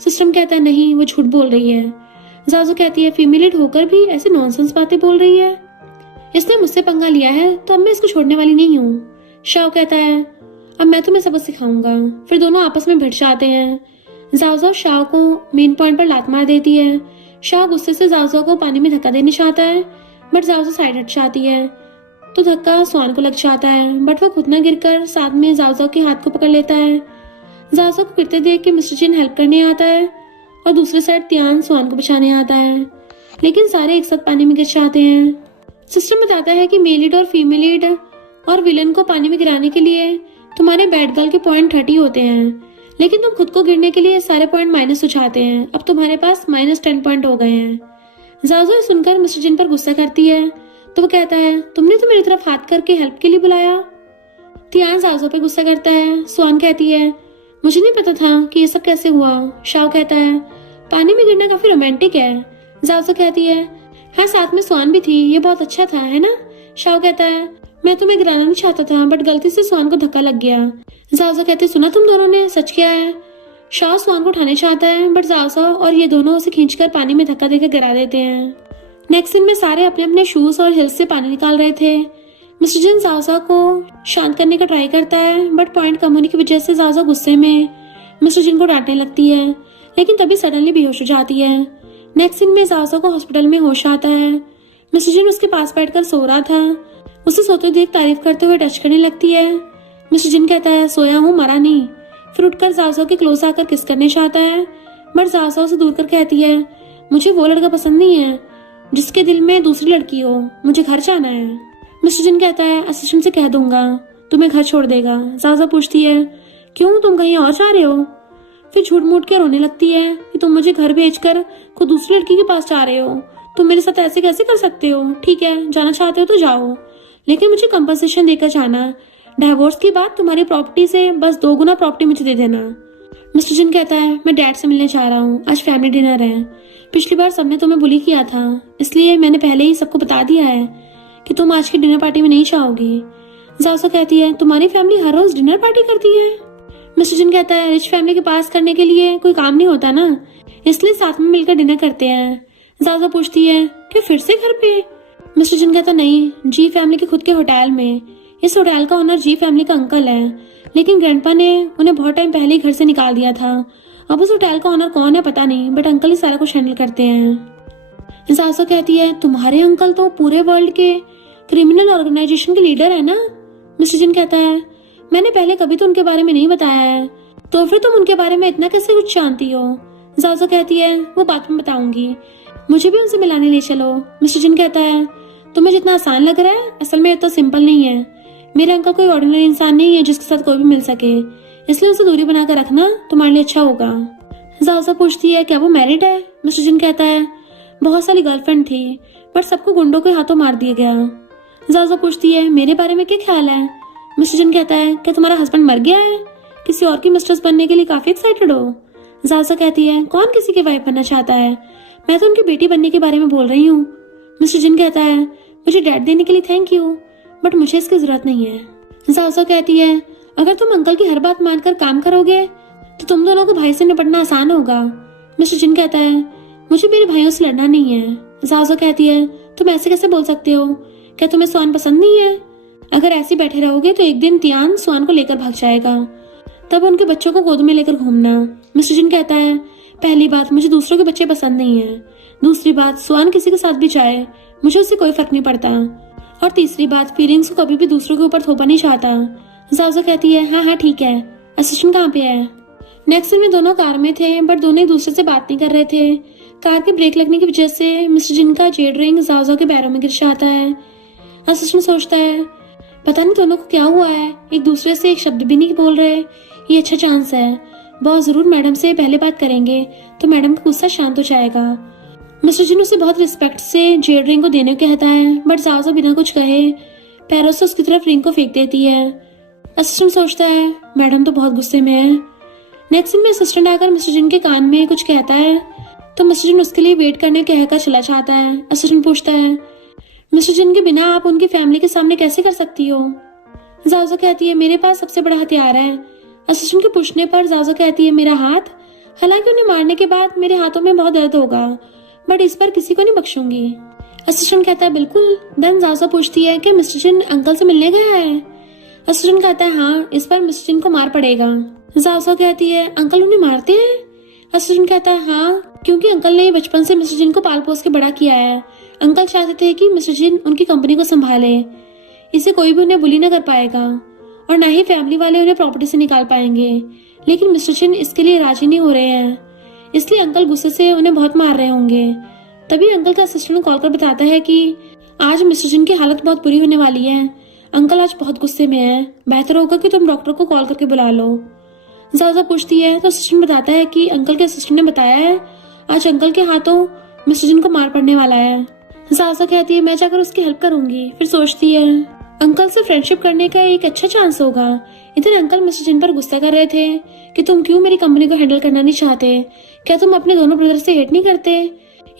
सिस्टम कहता है नहीं वो झूठ बोल रही है। जाजू कहती है फीमेल होकर भी ऐसे नॉनसेंस बातें बोल रही है, इसने मुझसे पंगा लिया है तो अब मैं इसको छोड़ने वाली नहीं हूँ। शाओ कहता है अब मैं तुम्हें सबक सिखाऊंगा। फिर दोनों आपस में भिड़ जाते हैं। जाओ शाह को मेन पॉइंट पर लात मार देती है। शाह गुस्से से जाओ को पानी में धक्का देने चाहता है, बट जाओ साइड हट जाती है तो धक्का स्वान को लग जाता है, बट वो खुद न गिरकर साथ में जाओ के हाथ को पकड़ लेता है। जाओ को गिरते देख के मिस्टर जिन हेल्प करने आता है और दूसरी साइड तियान स्वान को बचाने आता है, लेकिन सारे एक साथ पानी में गिर जाते हैं। सिस्टम बताता है कि मेल लीड और फीमेल लीड और विलन को पानी में गिराने के लिए तुम्हारे बैड गर्ल के पॉइंट 30 होते हैं, लेकिन तुम खुद को गिरने के लिए सारे पॉइंट माइनस हो जाते हैं। अब तुम्हारे पास -10 पॉइंट हो गए हैं। जाओ सुनकर मिस्टर जिन पर गुस्सा करती है तो वो कहता है, तुमने तो मेरी तरफ हाथ करके हेल्प के लिए बुलाया। तियान जाओ पे गुस्सा करता है। स्वान कहती है, मुझे नहीं पता था कि ये सब कैसे हुआ। शाओ कहता है, पानी में गिरना काफी रोमांटिक है। जाओ कहती है, हाँ साथ में स्वान भी थी, ये बहुत अच्छा था, है ना। शाओ कहता है, मैं तुम्हें गिराना नहीं चाहता था, बट गलती से स्वान को धक्का लग गया। जाओ कहते, सुना तुम दोनों ने, सच क्या है। शाओ स्वान को उठाने चाहता है, बट जाओ और ये दोनों उसे खींचकर पानी में धक्का देकर गिरा देते हैं। नेक्स्ट सीन में सारे अपने अपने शूज और हिल्स से पानी निकाल रहे थे। मिस्टर जिन जाओ को शांत करने का ट्राई करता है, बट पॉइंट कम होने की वजह से जाओ गुस्से में मिस्टर जिन को डांटने लगती है, लेकिन तभी सडनली बेहोश हो जाती है। नेक्स्ट सीन में जाओ को हॉस्पिटल में होश आता है। मिस्टर जिन उसके पास बैठकर सो रहा था। उसे सोते देख तारीफ करते हुए टच करने लगती है। मिस्टर जिन कहता है, सोया हूँ, मरा नहीं। फिर उठकर जाओ के क्लोज आकर किस करने चाहता है, बट जाओ से दूर कर कहती है, मुझे वो लड़का पसंद नहीं है जिसके दिल में दूसरी लड़की हो, मुझे घर जाना है। मिस्टर जिन कहता है, असिस्टेंट से कह दूंगा, तुम्हें घर छोड़ देगा। जाओ पूछती है, क्यों, तुम कहीं और जा रहे हो। फिर झूठ मूठ के रोने लगती है कि तुम मुझे घर भेजकर खुद दूसरी लड़की के पास जा रहे हो, तुम मेरे साथ ऐसे कैसे कर सकते हो। ठीक है, जाना चाहते हो तो जाओ, लेकिन मुझे कंपनसेशन देकर जाना। डिवोर्स की बात तुम्हारी प्रॉपर्टी से बस 2 गुना प्रॉपर्टी मुझे दे देना। मिस्टर जिन कहता है, मैं डैड से मिलने जा रहा हूँ, आज फैमिली डिनर है। पिछली बार सबने तुम्हें बुली किया था, इसलिए मैंने पहले ही सबको बता दिया है कि तुम आज की डिनर पार्टी में नहीं जाओगी। जाओ कहती है, तुम्हारी फैमिली हर रोज डिनर पार्टी करती है। मिस्टर जिन कहता है, रिच फैमिली के पास करने के लिए कोई काम नहीं होता ना, इसलिए साथ में मिलकर डिनर करते हैं। जाओ पूछती है, क्या फिर से घर पे। मिस्टर जिन कहता, नहीं, जी फैमिली के खुद के होटल में। इस होटल का ओनर जी फैमिली का अंकल है, लेकिन ग्रैंडपा ने उन्हें बहुत टाइम पहले ही घर से निकाल दिया था। अब उस होटल का ओनर कौन है पता नहीं, बट अंकल ही सारा कुछ हैंडल करते हैं। जासो कहती है, तुम्हारे अंकल तो पूरे वर्ल्ड के क्रिमिनल ऑर्गेनाइजेशन के लीडर है ना। मिस्टर जिन कहता है, मैंने पहले कभी तो उनके बारे में नहीं बताया है, तो फिर तुम उनके बारे में इतना कैसे कुछ जानती हो। जासो कहती है, वो बात में बताऊंगी, मुझे भी उनसे मिलाने ले चलो। मिस्टर जिन कहता है, तुम्हें जितना आसान लग रहा है, असल में इतना सिंपल नहीं है। मेरे अंकल कोई ऑर्डिनरी इंसान नहीं है जिसके साथ कोई भी मिल सके, इसलिए उसे दूरी बनाकर रखना तुम्हारे लिए अच्छा होगा। जाओ पूछती है, क्या वो मैरिड है। मिस्टर जिन कहता है, बहुत सारी गर्लफ्रेंड थी, बट सबको गुंडों के हाथों मार दिया गया। जाओ पूछती है, मेरे बारे में क्या ख्याल है। मिस्टर जिन कहता है, क्या तुम्हारा हस्बैंड मर गया है, किसी और की मिस्ट्रेस बनने के लिए काफी एक्साइटेड हो। जाओ कहती है, कौन किसी की वाइफ बनना चाहता है, मैं तो उनकी बेटी बनने के बारे में बोल रही हूँ। मिस्टर जिन कहता है, मुझे डैड देने के लिए थैंक यू, बट मुझे इसकी जरूरत नहीं है। जाओ कहती है, अगर तुम अंकल की हर बात मानकर काम करोगे तो तुम दोनों को भाई से निपटना आसान होगा। मिस्टर जिन कहता है, मुझे मेरे भाइयों से लड़ना नहीं है। जाओ कहती है, तुम ऐसे कैसे बोल सकते हो, क्या तुम्हें स्वान पसंद नहीं है। अगर ऐसे बैठे रहोगे तो एक दिन तियान स्वान को लेकर भाग जाएगा, तब उनके बच्चों को गोद में लेकर घूमना। मिस्टर जिन कहता है, पहली बात, मुझे दूसरों के बच्चे पसंद नहीं है। दूसरी बात, स्वान किसी के साथ भी जाए मुझे उससे कोई फर्क नहीं पड़ता। और तीसरी बात, फीलिंग्स को कभी भी दूसरों के ऊपर थोपा नहीं चाहता। जाओ कहती है, हाँ हाँ ठीक है, असिस्टेंट कहाँ पे है। नेक्स्ट सीन में दोनों कार में थे, बट दोनों एक दूसरे से बात नहीं कर रहे थे। कार के ब्रेक लगने की वजह से मिस्टर जिन का जेड रिंग जाओ के पैरों में गिर जाता है। असिस्टेंट सोचता है, पता नहीं दोनों को क्या हुआ है, एक दूसरे से एक शब्द भी नहीं बोल रहे। ये अच्छा चांस है, बहुत जरूर मैडम से पहले बात करेंगे तो मैडम का गुस्सा शांत हो जाएगा। मिस्टर जिन उसे बहुत रिस्पेक्ट से जेड रिंग को देने को कहता है, बट जाओ बिना कुछ कहे पैरों से उसकी तरफ रिंग को फेंक देती है। असिस्टेंट सोचता है, मैडम तो बहुत गुस्से में है। नेक्स्ट सीन में असिस्टेंट आकर मिस्टर जिन के कान में कुछ कहता है, तो मिस्टर जिन उसके लिए वेट करने कहकर चला जाता है। असिस्टेंट पूछता है, मिस्टर जिन के बिना आप उनकी फैमिली के सामने कैसे कर सकती हो। जाओ कहती है, मेरे पास सबसे बड़ा हथियार है। असिस्टेंट के पूछने पर जाओ कहती है, मेरा हाथ। हालांकि उन्हें मारने के बाद मेरे हाथों में बहुत दर्द होगा, बट इस पर किसी को नहीं बख्शूंगी। असिस्टेंट कहता है, बिल्कुल। देन जाओ पूछती है कि मिस्टर जिन अंकल से मिलने गया है। असिस्टेंट कहता है हाँ, इस बार मिस्टर जिन को मार पड़ेगा। जाओ कहती है अंकल उन्हें मारते हैं? असिस्टेंट कहता है हाँ, क्योंकि अंकल ने बचपन से मिस्टर जिन को पाल पोस के बड़ा किया है। अंकल चाहते थे कि मिस्टर जिन उनकी कंपनी को संभाले, इसे कोई भी उन्हें बुली न कर पाएगा और न ही फैमिली वाले उन्हें प्रॉपर्टी से निकाल पाएंगे। लेकिन मिस्टर जिन इसके लिए राजी नहीं हो रहे हैं, इसलिए अंकल गुस्से से उन्हें बहुत मार रहे होंगे। तभी अंकल का असिस्टेंट कॉल कर बताता है कि आज मिस्टर जिन की हालत बहुत बुरी होने वाली है। अंकल आज बहुत गुस्से में है, बेहतर होगा कि तुम डॉक्टर को कॉल करके बुला लो। ज़ाज़ा पूछती है तो असिस्टेंट बताता है कि अंकल के असिस्टेंट ने बताया है आज अंकल के हाथों मिस्टर जिन को मार पड़ने वाला है। ज़ाज़ा कहती है मैं जाकर उसकी हेल्प करूंगी। फिर सोचती है अंकल से फ्रेंडशिप करने का एक अच्छा चांस होगा। इधर अंकल मिस्टर जिन पर गुस्सा कर रहे थे कि तुम क्यों मेरी कंपनी को हैंडल करना नहीं चाहते, क्या तुम अपने दोनों ब्रदर से हेट नहीं करते,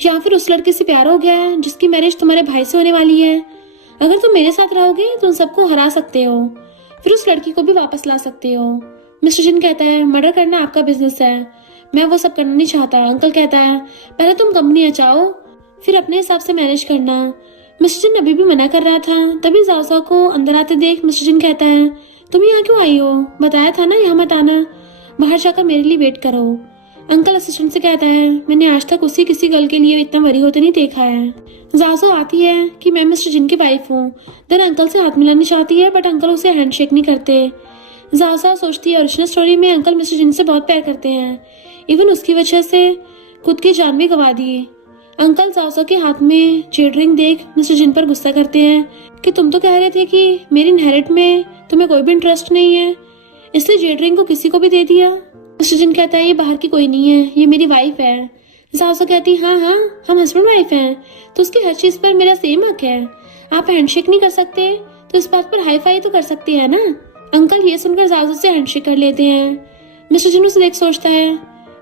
या फिर उस लड़के से प्यार हो गया है जिसकी मैरिज तुम्हारे भाई से होने वाली है। अगर तुम मेरे साथ रहोगे तो उन सबको हरा सकते हो, फिर उस लड़की को भी वापस ला सकते हो। मिस्टर जिन कहता है मर्डर करना आपका बिजनेस है, मैं वो सब करना नहीं चाहता। अंकल कहता है पहले तुम कंपनी बचाओ, फिर अपने हिसाब से मैनेज करना। मिस्टर जिन अभी भी मना कर रहा था, तभी ज़ाओ को अंदर आते देख मिस्टर जिन कहता है तुम यहाँ क्यों आई हो, बताया था ना यहाँ मत आना, बाहर जाकर मेरे लिए वेट करो। अंकल असिस्टेंट से कहता है मैंने आज तक उसी किसी गर्ल के लिए इतना वरी होते नहीं देखा है। ज़ाओ आती है कि मैं मिस्टर जिन की वाइफ हूँ। देन अंकल से हाथ मिलाना चाहती है बट अंकल उसे हैंडशेक नहीं करते। ज़ाओ सोचती है ओरिजिनल स्टोरी में अंकल मिस्टर जिन से बहुत प्यार करते हैं, इवन उसकी वजह से खुद की जान भी गंवा दिए। अंकल ज़ाओ के हाथ में जेड रिंग देख मिस्टर जिन पर गुस्सा करते हैं कि तुम तो कह रहे थे कि मेरी इनहेरिट में तुम्हें कोई भी इंटरेस्ट नहीं है, इसलिए जेड रिंग को किसी को भी दे दिया। मिस्टर जिन कहता है ये बाहर की कोई नहीं है, ये मेरी वाइफ है। ज़ाओ कहती हाँ हाँ हम हस्बैंड वाइफ हैं, तो उसकी हर चीज पर मेरा सेम हक है। आप हैंडशेक नहीं कर सकते तो इस बात पर हाई फाई तो कर सकते हैं ना। अंकल ये सुनकर ज़ाओ से हैंडशेक कर लेते हैं। मिस्टर जिन उसे देख सोचता है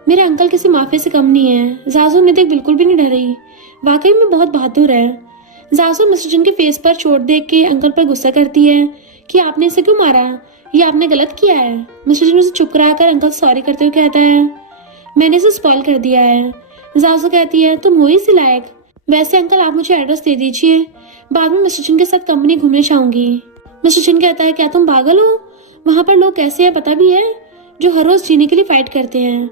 मेरे अंकल किसी माफिया से कम नहीं है। ज़ाओ ने देख बिल्कुल भी नहीं डरी, वाकई में बहुत बहादुर है। ज़ाओ मिस्टर जिन के फेस पर चोट देख के अंकल पर गुस्सा करती है कि आपने इसे क्यों मारा, ये आपने गलत किया है। मिस्टर जिन उसे चुप कराकर अंकल सॉरी करते हुए कहता है मैंने इसे स्पॉइल कर दिया है। ज़ाओ कहती है तुम हो ही इसी लायक, वैसे अंकल आप मुझे एड्रेस दे दीजिए, बाद में मिस्टर जिन के साथ कंपनी घूमने जाऊंगी। मिस्टर जिन कहता है क्या तुम पागल हो, वहाँ पर लोग कैसे हैं पता भी है, जो हर रोज जीने के लिए फाइट करते हैं।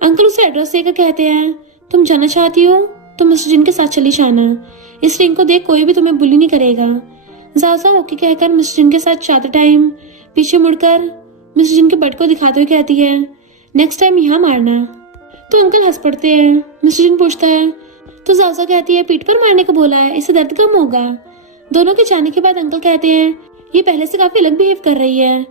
अंकल उसे एड्रेस देकर कहते हैं तुम जाना चाहती हो तो मिस्टर जिन के साथ चली जाना, इस रिंग को देख कोई भी तुम्हें बुली नहीं करेगा। ज़ाओ ओके कहकर मिस्टर जिन के साथ जाते टाइम पीछे मुड़कर मिस्टर जिन के बट को दिखाते हुए कहती है नेक्स्ट टाइम यहाँ मारना। तो अंकल हंस पड़ते हैं। मिस्टर जिन पूछता है तो ज़ाओ कहती है पीठ पर मारने को बोला है, इससे दर्द कम होगा। दोनों के जाने के बाद अंकल कहते हैं ये पहले से काफी अलग बिहेव कर रही है।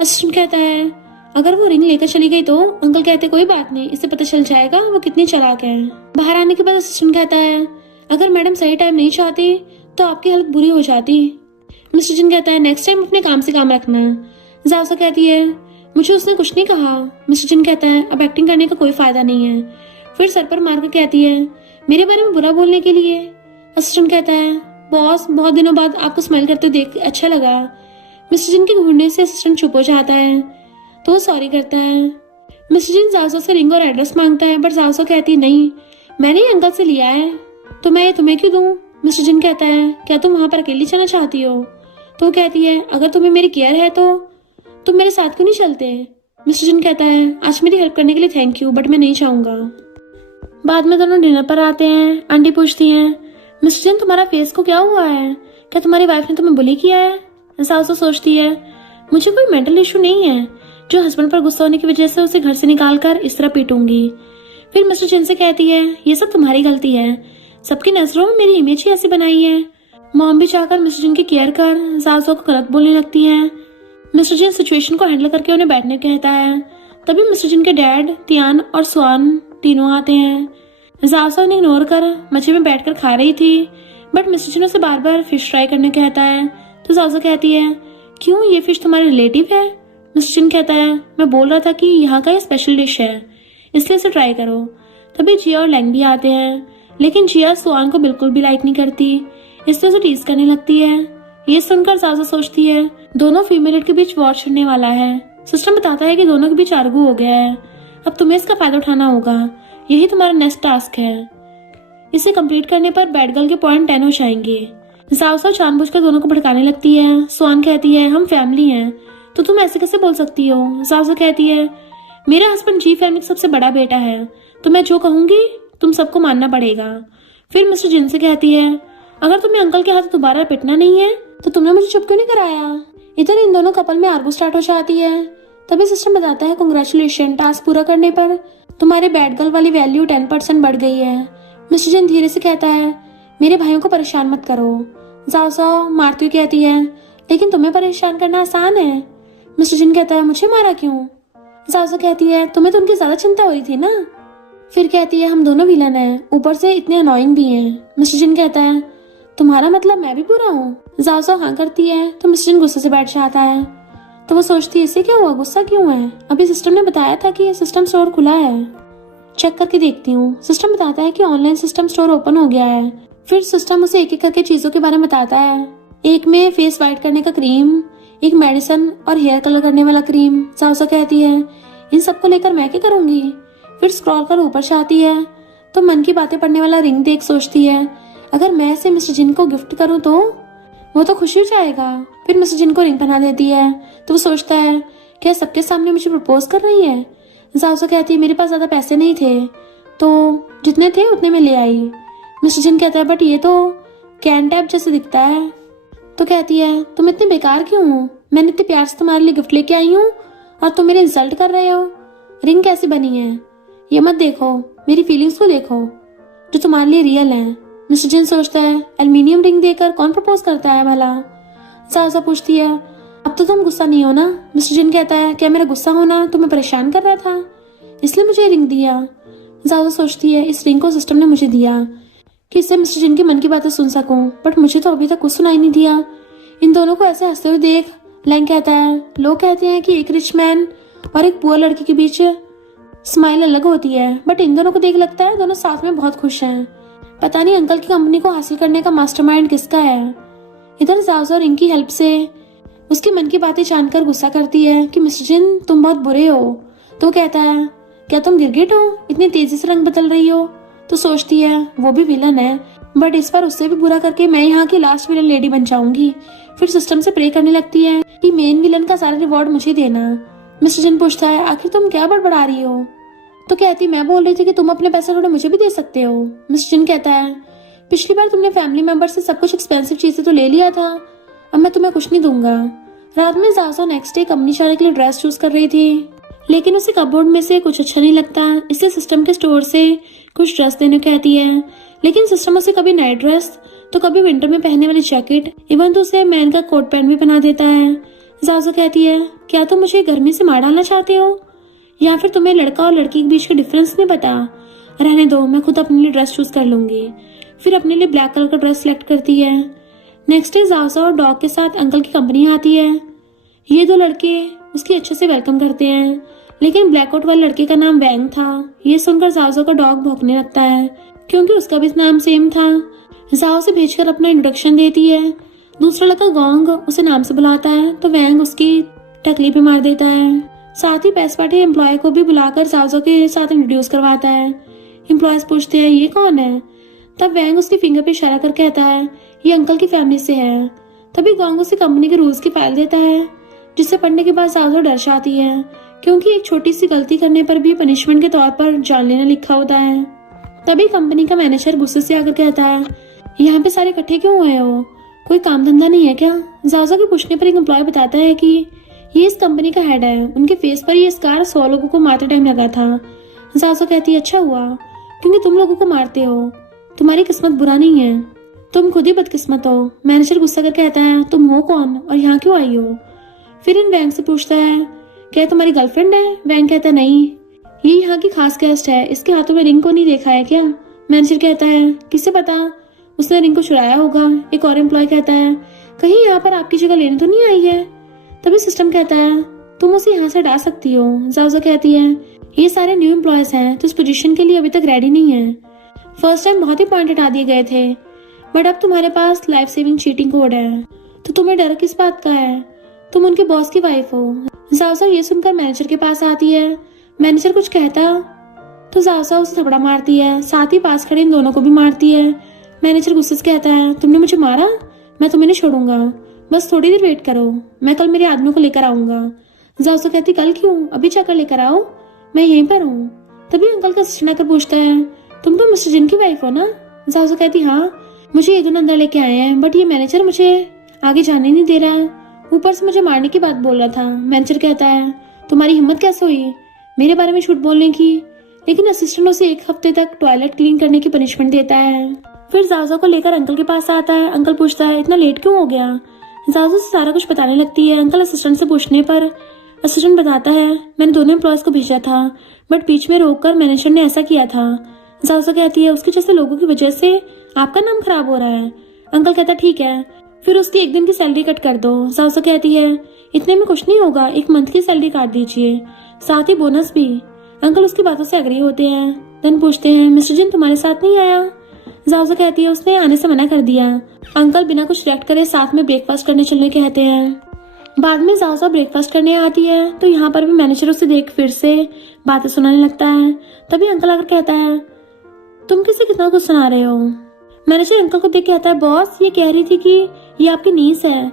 असिस्टेंट कहता है अगर वो रिंग लेकर चली गई तो। अंकल कहते कोई बात नहीं, इससे पता चल जाएगा वो कितनी चालाक है। बाहर आने के बाद असिस्टेंट कहता है अगर मैडम सही टाइम नहीं चाहती तो आपकी हालत बुरी हो जाती। मिस्टर जिन कहता है नेक्स्ट टाइम अपने काम से काम रखना। ज़ाओ कहती है मुझे उसने कुछ नहीं कहा। मिस्टर जिन कहता है अब एक्टिंग करने का कोई फायदा नहीं है। फिर सर पर मार कर कहती है मेरे बारे में बुरा बोलने के लिए। असिस्टेंट कहता है बॉस बहुत दिनों बाद आपको स्माइल करते हुए देख अच्छा लगा। मिस्टर जिन के घूरने से असिस्टेंट चुप हो जाता है तो वो सॉरी करता है। मिस्टर जिन ज़ाओ से रिंग और एड्रेस मांगता है बट ज़ाओ कहती नहीं मैंने ही अंकल से लिया है तो मैं ये तुम्हें क्यों दूं। मिस्टर जिन कहता है क्या तुम वहां पर अकेली जाना चाहती हो, तो वो कहती है अगर तुम्हें मेरी केयर है तो तुम मेरे साथ क्यों नहीं चलते। मिस्टर जिन कहता है आज मेरी हेल्प करने के लिए थैंक यू बट मैं नहीं चाहूंगा। बाद में दोनों डिनर पर आते हैं। आंटी पूछती हैं मिस्टर जिन तुम्हारा फेस को क्या हुआ है, क्या तुम्हारी वाइफ ने तुम्हें बुली किया है। ज़ाओ सोचती है मुझे कोई मेंटल इशू नहीं है जो हस्बैंड पर गुस्सा होने की वजह से उसे घर से निकाल कर इस तरह पीटूंगी। फिर मिस्टर जिन से कहती है ये सब तुम्हारी गलती है, सबकी नजरों में मेरी इमेज ही ऐसी बनाई है। मॉम भी चाहकर मिस्टर जिन की केयर कर ज़ाओ को गलत बोलने लगती है। मिस्टर जिन सिचुएशन को हैंडल करके उन्हें बैठने कहता है। तभी मिस्टर जिन के डैड तियान और सुआन तीनों आते हैं। ज़ाओ उन्हें इग्नोर कर मछली में बैठकर खा रही थी बट मिस्टर जिन उसे बार बार फिश ट्राई करने कहता है। तो ज़ाओ कहती है क्यों ये फिश तुम्हारे रिलेटिव है। मिस्टर जिन कहता है मैं बोल रहा था कि यहाँ का ये स्पेशल डिश है इसलिए इसे ट्राई करो। तभी जिया और लैंग भी आते हैं लेकिन जिया सुआन को बिल्कुल भी लाइक नहीं करती, इसलिए उसे टीज करने लगती है। ये सुनकर ज़ाओ सोचती है दोनों फीमेल के बीच वॉर छिड़ने वाला है। सिस्टम बताता है कि दोनों के बीच आर्गू हो गया है, अब तुम्हें इसका फायदा उठाना होगा, यही तुम्हारा नेक्स्ट टास्क है। इसे कंप्लीट करने पर बैड गर्ल के पॉइंट 10 हो जाएंगे। जाओसा जानबूझकर दोनों को भड़काने लगती है। स्वान कहती है हम फैमिली हैं, तो तुम ऐसे कैसे बोल सकती हो। जाओसा कहती है मेरा हस्बैंड जी फैमिली का सबसे बड़ा बेटा है, तो मैं जो कहूंगी तुम सबको मानना पड़ेगा। फिर मिस्टर जिन से कहती है अगर तुम्हें अंकल के हाथ दोबारा पिटना नहीं है तो तुमने मुझे चुप क्यों नहीं कराया। इधर इन दोनों कपल में आर्गू स्टार्ट हो जाती है। तभी सिस्टम बताता है कांग्रेचुलेशन, टास्क पूरा करने पर तुम्हारे बैड गर्ल वाली वैल्यू 10% बढ़ गई है। मिस्टर जिन धीरे से कहता है मेरे भाइयों को परेशान मत करो। जाओसा मारती हुई कहती है लेकिन तुम्हें परेशान करना आसान है। मिस्टर जिन कहता है मुझे मारा क्यों। जाओसा कहती है तुम्हें तो उनकी ज्यादा चिंता हो रही थी ना। फिर कहती है हम दोनों विलन हैं, ऊपर से इतने अनोइंग भी हैं। मिस्टर जिन कहता है तुम्हारा मतलब मैं भी बुरा हूँ। जाओसा हाँ करती है तो मिस्टर जिन गुस्से से बैठ जाता है। तो वो सोचती है इसे क्या हुआ, गुस्सा क्यों है। अभी सिस्टम ने बताया था कि सिस्टम स्टोर खुला है, चेक करके देखती हूँ। सिस्टम बताता है कि ऑनलाइन सिस्टम स्टोर ओपन हो गया है। फिर सिस्टम उसे एक एक करके चीजों के बारे में बताता है। एक में फेस वाइट करने का क्रीम, एक मेडिसिन और हेयर कलर करने वाला क्रीम। जाओसा कहती है इन सबको लेकर मैं क्या करूंगी। फिर स्क्रॉल कर ऊपर से आती है तो मन की बातें पढ़ने वाला रिंग देख सोचती है अगर मैं इसे मिस्टर जिन को गिफ्ट करूं तो वो तो खुश हो जाएगा। फिर मिस्टर जिन को रिंग पहना देती है तो वो सोचता है क्या सबके सामने मुझे प्रपोज कर रही है। जाओसा कहती है मेरे पास ज्यादा पैसे नहीं थे, तो जितने थे उतने में ले आई। मिस्टर जिन कहता है बट ये तो कैन टैप जैसे दिखता है। तो कहती है तुम इतने बेकार क्यों हो, मैंने इतने प्यार से तुम्हारे लिए गिफ्ट लेके आई हूँ और तुम मेरे इंसल्ट कर रहे हो। रिंग कैसी बनी है ये मत देखो, मेरी फीलिंग्स को देखो जो तुम्हारे लिए रियल है। मिस्टर जिन सोचता है एल्युमिनियम रिंग देकर कौन प्रपोज करता है भला। जाओसा पूछती है अब तो तुम गुस्सा नहीं हो ना। मिस्टर जिन कहता है क्या मेरा गुस्सा होना तुम्हें परेशान कर रहा था, इसलिए मुझे रिंग दिया। जाओसा सोचती है इस रिंग को सिस्टम ने मुझे दिया कि इससे मिस्टर जिन की मन की बातें सुन सकूं, बट मुझे तो अभी तक कुछ सुनाई नहीं दिया। इन दोनों को ऐसे हंसते हुए देख लैंग कहता है लोग कहते हैं कि एक रिच मैन और एक पुअर लड़की के बीच स्माइल अलग होती है, बट इन दोनों को देख लगता है दोनों साथ में बहुत खुश हैं। पता नहीं अंकल की कंपनी को हासिल करने का मास्टरमाइंड किसका है। इधर जाओसा और रिंग की हेल्प से उसके मन की बातें जानकर गुस्सा करती है कि मिस्टर जिन तुम बहुत बुरे हो। तो कहता है क्या तुम गिरगिट हो, इतनी तेजी से रंग बदल रही हो। तो सोचती है वो भी विलन है, बट इस बार उससे भी बुरा करके मैं यहाँ की लास्ट विलन लेडी बन जाऊंगी। फिर सिस्टम से प्रे करने लगती है कि मेन विलन का सारा रिवॉर्ड मुझे देना। मिस्टर जिन पूछता है आखिर तुम क्या बड़बड़ा रही हो। तो कहती मैं बोल रही थी कि तुम अपने पैसे थोड़े मुझे भी दे सकते हो। मिस्टर जिन कहता है पिछली बार तुमने फैमिली मेंबर से सब कुछ एक्सपेंसिव चीजें तो ले लिया था, अब मैं तुम्हें कुछ नहीं दूंगा। रात में जाओसा नेक्स्ट डे कंपनी जाने के लिए ड्रेस चूज कर रही थी, लेकिन उसे कपबोर्ड में से कुछ अच्छा नहीं लगता, इसलिए सिस्टम के स्टोर से कुछ ड्रेस देने कहती है। लेकिन सिस्टम उसे कभी नाइट ड्रेस तो कभी विंटर में पहनने वाली जैकेट, इवन तो उसे मैन का कोट पैंट भी पहना देता है। जाओसा कहती है क्या तुम मुझे गर्मी से मार डालना चाहते हो, या फिर तुम्हें लड़का और लड़की के बीच का डिफरेंस नहीं पता। रहने दो, मैं खुद अपने लिए ड्रेस चूज कर लूंगी। फिर अपने लिए ब्लैक कलर का ड्रेस सिलेक्ट करती है। नेक्स्ट डे जाओसा और डॉग के साथ अंकल की कंपनी आती है। ये दो लड़के उसकी अच्छे से वेलकम करते हैं, लेकिन ब्लैकआउट वाले लड़के का नाम वैंग था। ये सुनकर जाओसा का डॉग भौंकने लगता है क्योंकि उसका भी नाम सेम था। जाओ से भेजकर अपना इंट्रोडक्शन देती है। दूसरा लड़का गोंग उसे नाम से बुलाता है तो वैंग उसकी टकली पे मार देता है। साथ ही पैस पार्टी एम्प्लॉय को भी बुलाकर जाओसा के साथ इंट्रोड्यूस करवाता है। एम्प्लॉयज पूछते हैं ये कौन है। तब वैंग उसके फिंगर पे इशारा कर कहता है ये अंकल की फैमिली से है। तभी गोंग उसे कंपनी के रूल्स की फाइल देता है, जिसे पढ़ने के बाद जाओसा डर जाती है क्योंकि एक छोटी सी गलती करने पर भी पनिशमेंट के तौर पर जान लेना लिखा होता है। तभी कंपनी का मैनेजर गुस्से से आकर कहता है यहाँ पे सारे इकट्ठे क्यों हुए हो, कोई काम धंधा नहीं है क्या। जाओसा के पूछने पर एक एम्प्लॉय बताता है कि ये इस कंपनी का हेड है, उनके फेस पर ये स्कार 100 लोगों को मारते टाइम लगा था। जाओसा कहती है अच्छा हुआ क्योंकि तुम लोगों को मारते हो, तुम्हारी किस्मत बुरा नहीं है, तुम खुद ही बदकिस्मत हो। मैनेजर गुस्सा कर कहता है तुम हो कौन और यहाँ क्यों आई हो। फिर इन वैंग से पूछता है क्या तुम्हारी गर्लफ्रेंड है। वैंग कहता है नहीं, ये यहाँ की खास गेस्ट है, इसके हाथों में रिंग को नहीं देखा है क्या। मैनेजर कहता है किससे पता, उसने रिंग को चुराया होगा। एक और एम्प्लॉय कहता है कहीं यहाँ पर आपकी जगह लेने तो नहीं आई है। तभी सिस्टम कहता है तुम उसे यहाँ से हटा सकती हो। जाओसा कहती है ये सारे न्यू एम्प्लॉयज हैं तो इस पोजीशन के लिए अभी तक रेडी नहीं है। फर्स्ट टाइम बहुत ही पॉइंट हटा दिए गए थे, बट अब तुम्हारे पास लाइफ सेविंग चीटिंग कोड है, तो तुम्हें डर किस बात का है, तुम उनके बॉस की वाइफ हो। जाओसा ये सुनकर मैनेजर के पास आती है। मैनेजर कुछ कहता तो जाओसा उसे थपड़ा मारती है, साथ ही पास खड़े इन दोनों को भी मारती है। मैनेजर गुस्से से कहता है तुमने मुझे मारा, मैं तुम्हें नहीं छोड़ूंगा, बस थोड़ी देर वेट करो, मैं कल मेरे आदमी को लेकर आऊंगा। जाओसो कहती कल क्यों, अभी जाकर लेकर आओ, मैं यहीं पर हूँ। तभी अंकल का असिस्टेंट आकर पूछता है तुम तो मिस्टर जिन की वाइफ हो ना। जाओसो कहती हाँ, मुझे ये दोनों अंदर लेके आए हैं, बट ये मैनेजर मुझे आगे जाने नहीं दे रहा, ऊपर से मुझे मारने की बात बोल रहा था। मैनेजर कहता है तुम्हारी हिम्मत कैसे हुई मेरे बारे में झूठ बोलने की, लेकिन असिस्टेंट उसे 1 हफ्ते तक टॉयलेट क्लीन करने की पनिशमेंट देता है। फिर जाओसो को लेकर अंकल के पास आता है। अंकल पूछता है इतना लेट क्यों हो गया। जाओसो से सारा कुछ बताने लगती है। अंकल असिस्टेंट से पूछने पर असिस्टेंट बताता है मैंने दोनों एम्प्लॉयज को भेजा था, बट बीच में रोककर मैनेजर ने ऐसा किया था। जाओसो कहती है उसके जैसे लोगों की वजह से आपका नाम खराब हो रहा है। अंकल कहता ठीक है, फिर उसकी 1 दिन की सैलरी कट कर दो। जाओसो कहती है इतने में कुछ नहीं होगा, 1 मंथ की सैलरी काट दीजिए, साथ ही बोनस भी। अंकल उसकी बातों से एग्री होते हैं। देन पूछते हैं मिस्टर जिन तुम्हारे साथ नहीं आया। जाओसो कहती है उसने आने से मना कर दिया। अंकल बिना कुछ रिएक्ट करे साथ में ब्रेकफास्ट करने चलने कहते हैं। बाद में जाओसो ब्रेकफास्ट करने आती है तो यहाँ पर भी मैनेजर उसे देख फिर से बातें सुनाने लगता है। तभी अंकल आकर कहता है तुम किसे कितना कुछ सुना रहे हो। मैनेजर अंकल को देख कहता है बॉस ये कह रही थी कि ये आपकी नीस है,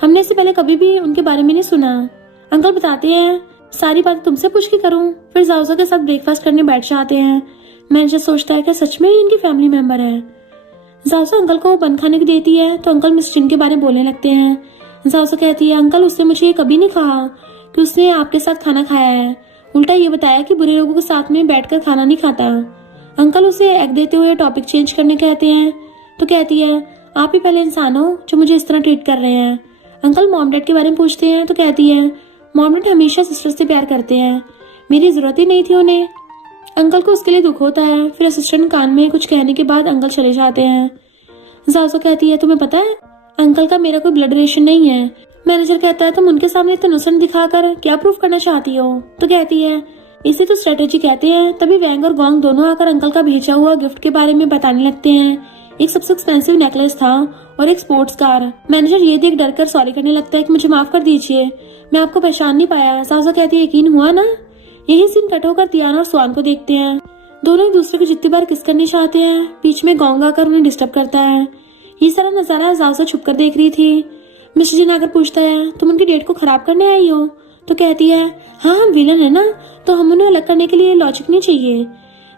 हमने इससे पहले कभी भी उनके बारे में नहीं सुना। अंकल बताते हैं सारी बातें तुमसे पूछ के करूं। फिर जाओसो के साथ ब्रेकफास्ट करने बैठ जाते हैं। मैनेजर सोचता है कि सच में ही इनकी फैमिली मेंबर है। जाओसो अंकल को बन खाने की देती है तो अंकल मिस्टर जिन के बारे में बोलने लगते हैं। जाओसो कहती है अंकल उसने मुझे कभी नहीं कहा कि उसने आपके साथ खाना खाया है, उल्टा ये बताया कि बुरे लोगों के साथ में बैठकर खाना नहीं खाता। अंकल उसे एग देते हुए टॉपिक चेंज करने कहते हैं तो कहती है आप ही पहले इंसान हो जो मुझे इस तरह ट्रीट कर रहे हैं। अंकल मॉम डैड के बारे में पूछते हैं तो कहती है मॉम डैड हमेशा सिस्टर से प्यार करते हैं, मेरी जरूरत ही नहीं थी उन्हें। अंकल को उसके लिए दुख होता है। फिर असिस्टेंट कान में कुछ कहने के बाद अंकल चले जाते हैं। जाओसो कहती है तुम्हें पता है अंकल का मेरा कोई ब्लड रिलेशन नहीं है। मैनेजर कहता है तुम उनके सामने इतना नुकसान दिखाकर क्या प्रूफ करना चाहती हो। तो कहती है इसे तो स्ट्रेटेजी कहते हैं। तभी वैंग और गोंग दोनों आकर अंकल का भेजा हुआ गिफ्ट के बारे में बताने लगते हैं। एक सबसे एक्सपेंसिव नेकलेस था और एक स्पोर्ट्स कार। मैनेजर ये देख डर कर सॉरी करने लगता है कि मुझे माफ कर दीजिए, मैं आपको पहचान नहीं पाया। जाओसो कहती है यकीन हुआ ना। यही सीन कट होकर तियाना और स्वान को देखते हैं। दोनों एक दूसरे को जितनी बार किस करने चाहते हैं, बीच में गोंग आकर उन्हें डिस्टर्ब करता है। ये सारा नजारा जाओसो छुप कर देख रही थी। मिस्टर जिन आकर पूछता है तुम उनकी डेट को खराब करने आई हो। तो कहती है हाँ हम विलन है ना, तो हम उन्हें अलग करने के लिए लॉजिक नहीं चाहिए।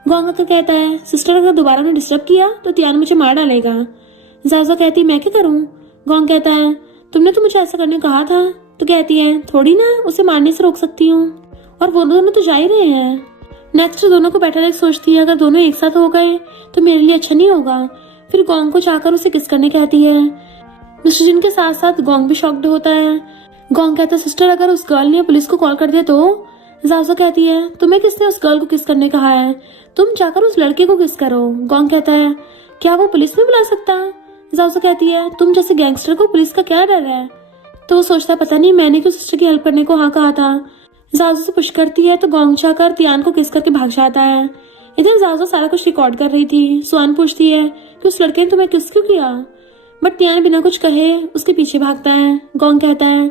गोंग आकर कहता है सिस्टर अगर दोबारा उन्हें डिस्टर्ब किया तो तियान मुझे मार डालेगा। जाओसो कहती मैं क्या करूँ। गोंग कहता है तुमने तो मुझे ऐसा करने कहा था। तो कहती है थोड़ी ना उसे मारने से रोक सकती हूँ, और वो दोनों तो जा ही रहे हैं। नेक्स्ट दोनों को बैठा देख सोचती है अगर दोनों एक साथ हो गए तो मेरे लिए अच्छा नहीं होगा। फिर गोंग को जाकर उसे किस करने कहती है। मिस्टर जिन के साथ साथ गोंग भी शॉक्ड होता है। गोंग कहता है सिस्टर अगर उस गर्ल ने पुलिस को कॉल कर दिया तो। जाओसो कहती है तुम्हें किसने उस गर्ल को किस करने कहा है, तुम जाकर उस लड़के को किस करो। गोंग कहता है क्या वो पुलिस नहीं बुला सकता। जाओसो कहती है तुम जैसे गैंगस्टर को पुलिस का क्या डर है। तो वो सोचता पता नहीं मैंने क्यों सिस्टर की हेल्प करने को हाँ कहा था। जाओसो से पुश करती है तो गोंग जाकर तियान को किस करके भाग जाता है। इधर जाओसो सारा कुछ रिकॉर्ड कर रही थी। स्वान पूछती है कि उस लड़के ने तुम्हें किस क्यों किया, बट तियान बिना कुछ कहे उसके पीछे भागता है। गोंग कहता है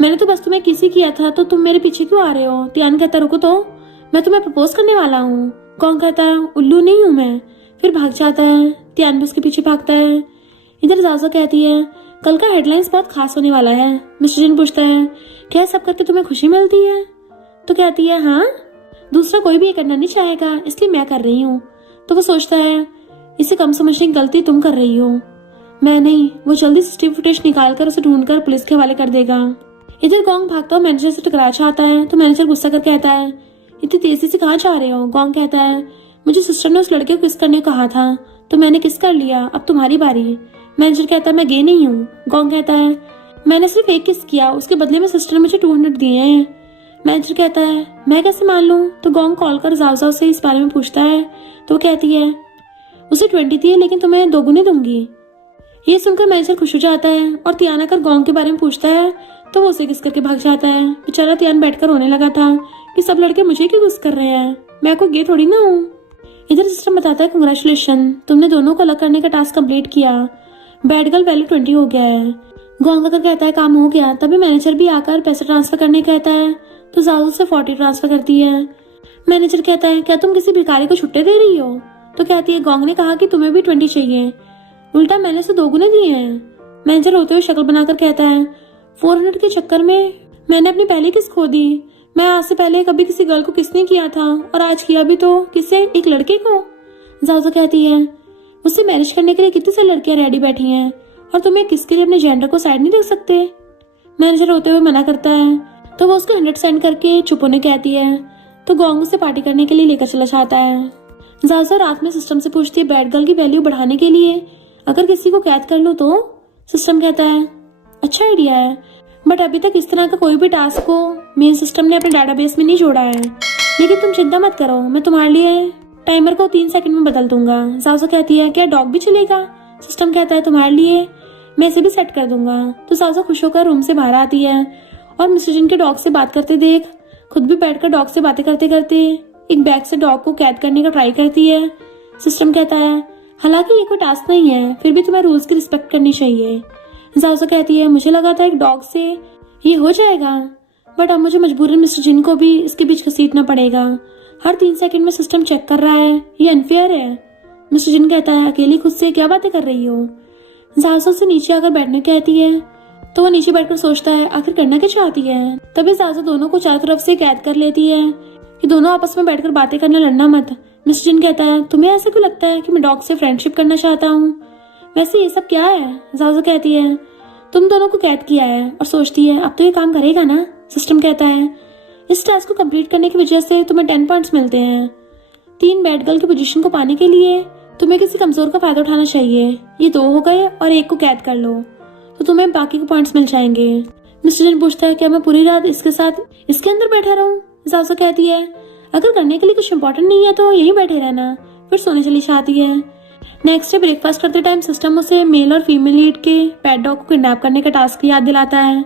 मैंने तो बस तुम्हें किसी किया था तो तुम मेरे पीछे क्यों आ रहे हो। तियान कहता रुको तो मैं तुम्हें प्रपोज करने वाला हूँ। गोंग कहता है उल्लू नहीं हूँ मैं, फिर भाग जाता है। तियान भी उसके पीछे भागता है। इधर जाओसो कहती है कल का हेडलाइंस बहुत खास होने वाला है। मिस्टर जिन पूछता है क्या सब करके तुम्हें खुशी मिलती है। तो कहती है हाँ, दूसरा कोई भी ये करना नहीं चाहेगा इसलिए मैं कर रही हूँ। तो वो सोचता है इसे कम समझने की गलती तुम कर रही हो, मैं नहीं। वो जल्दी सीसीटीवी फुटेज निकालकर उसे ढूंढकर पुलिस के हवाले कर देगा। इधर गोंग भागता हुआ मैनेजर से टकरा जाता है तो मैनेजर गुस्सा कर कहता है इतनी तेजी से कहाँ जा रहे हो। गोंग कहता है मुझे सिस्टर ने उस लड़के को किस करने को कहा था तो मैंने किस कर लिया, अब तुम्हारी बारी। मैनेजर कहता है मैं गे नहीं हूँ। गोंग कहता है मैंने सिर्फ एक किस किया, उसके बदले में सिस्टर ने मुझे 200 दिए हैं। मैनेजर कहता है मैं कैसे मान लूँ। तो गोंग कॉल कर जाओसो से इस बारे में पूछता है तो वो कहती है उसे 20 दिए लेकिन तुम्हें 2 गुने दूंगी। ये सुनकर मैनेजर खुश हो जाता है और तियान आकर गोंग के बारे में पूछता है तो वो उसे किस करके भाग जाता है। बेचारा तियान बैठकर रोने लगा था कि सब लड़के मुझे क्यों किस कर रहे हैं, मैं कोई गे थोड़ी ना हूँ। इधर सिस्टम बताता है कांग्रेचुलेशन, तुमने दोनों को अलग करने का टास्क कंप्लीट किया, बैड गर्ल वैल्यू 20 हो गया है। गोंग आकर कहता है काम हो गया। तभी मैनेजर भी आकर पैसे ट्रांसफर करने कहता है तो जाओसो से 40 ट्रांसफर करती है। मैनेजर कहता है क्या तुम किसी भिखारी को छुट्टे दे रही हो। तो कहती है गोंग ने कहा कि तुम्हें भी 20 चाहिए, उल्टा मैंने से 2 गुने दिए हैं। मैनेजर रोते हुए शक्ल बनाकर कहता है, 400 के चक्कर में मैंने अपनी पहली किस खो दी। मैं आज से पहले कभी किसी गर्ल को किस नहीं किया था और आज किया भी तो किससे, एक लड़के को। जाओ कहती है, मुझसे मैरिज करने के लिए कितनी सारी लड़कियां रेडी बैठी हैं और तुम्हें किसके लिए अपने जेंडर को साइड नहीं देख सकते। मैनेजर रोते हुए मना करता है तो वो उसको 100 सेंड करके चुप होने कहती है तो गोंग उसे पार्टी करने के लिए लेकर चला जाता है। जाजा रात में सिस्टम से पूछती है बैड गर्ल की वैल्यू बढ़ाने के लिए अगर किसी को कैद कर लो तो। सिस्टम कहता है, अच्छा आइडिया है, बट अभी तक इस तरह का कोई भी टास्क को मेन सिस्टम ने अपने डाटाबेस में नहीं जोड़ा है, लेकिन तुम चिंता मत करो, मैं तुम्हारे लिए टाइमर को 3 सेकंड में बदल दूंगा। जाजो कहती है, क्या डॉग भी चलेगा? सिस्टम कहता है, तुम्हारे लिए मैं इसे भी सेट कर दूंगा। तो जाजो खुश होकर रूम से बाहर आती है और मिस्टर जिन के डॉग से बात करते देख खुद भी बैठकर डॉग से बातें करते करते एक बैग से डॉग को कैद करने का ट्राई करती है। सिस्टम कहता है, हालांकि ये कोई टास्क नहीं है, फिर भी तुम्हें रूल्स की रिस्पेक्ट करनी चाहिए। जाओ कहती है, मुझे लगा था एक डॉग से ये हो जाएगा, बट अब मुझे मजबूरन मिस्टर जिन को भी इसके बीच घसीटना पड़ेगा। हर 3 सेकंड में सिस्टम चेक कर रहा है, ये अनफेयर है। मिस्टर जिन कहता है, अकेली खुद से क्या बातें कर रही हो? जासो से नीचे आकर बैठने कहती है तो वो नीचे बैठकर सोचता है आखिर करना क्या चाहती है। तभी जासो दोनों को चारों तरफ से कैद कर लेती है कि दोनों आपस में बैठकर बातें करना, लड़ना मत। मिस्टर जिन कहता है, तुम्हें ऐसा क्यों लगता है कि मैं डॉग से फ्रेंडशिप करना चाहता हूँ? वैसे ये सब क्या है? जाजो कहती है, तुम दोनों को कैद किया है, और सोचती है अब तो ये काम करेगा ना। सिस्टम कहता है, इस टास्क को कंप्लीट करने की वजह से तुम्हें 10 पॉइंट्स मिलते हैं। 3 बैड गर्ल की पोजीशन को पाने के लिए तुम्हें किसी कमजोर का फायदा उठाना चाहिए। ये 2 हो गए और 1 को कैद कर लो तो तुम्हें बाकी के पॉइंट्स मिल जाएंगे। मिस्टर जिन पूछता है, क्या मैं पूरी रात इसके साथ इसके अंदर बैठा रहूं? जाजो कहती है, अगर करने के लिए कुछ इम्पोर्टेंट नहीं है तो यहीं बैठे रहना। फिर सोने चली जाती है। नेक्स्ट डे ब्रेकफास्ट करते टाइम सिस्टम उसे मेल और फीमेल लीड के पेट डॉग को किडनैप करने का टास्क याद दिलाता है।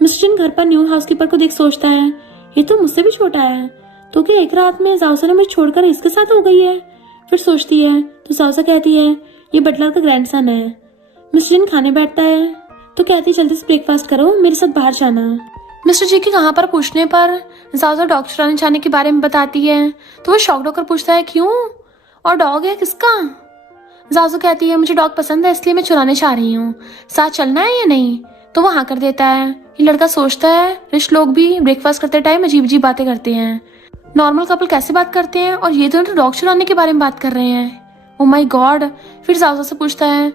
मिस्टर जिन घर पर न्यू हाउसकीपर को देख सोचता है, ये तो मुझसे भी छोटा है, तो क्या एक रात में जाओसा ने मुझे छोड़कर इसके साथ हो गई है? फिर सोचती है तो जाओसा कहती है, ये बटलर का ग्रैंडसन है। मिस्टर जिन खाने बैठता है तो कहती है, जल्दी से ब्रेकफास्ट करो, मेरे साथ बाहर जाना। मिस्टर जी के कहाँ पर पूछने पर जाओसा डॉग चुराने जाने के बारे में बताती है तो वो शॉक्ड होकर पूछता है, क्यों, और डॉग है किसका? जाजो कहती है, मुझे डॉग पसंद है इसलिए मैं चुराने चाह रही हूँ, साथ चलना है या नहीं? तो वो हाँ कर देता है। ये लड़का सोचता है रिच लोग भी ब्रेकफास्ट करते टाइम अजीब अजीब बातें करते हैं, नॉर्मल कपल कैसे बात करते हैं, और ये दोनों तो डॉग चुराने के बारे में बात कर रहे हैं। Oh my God. फिर जाजो से पूछता है,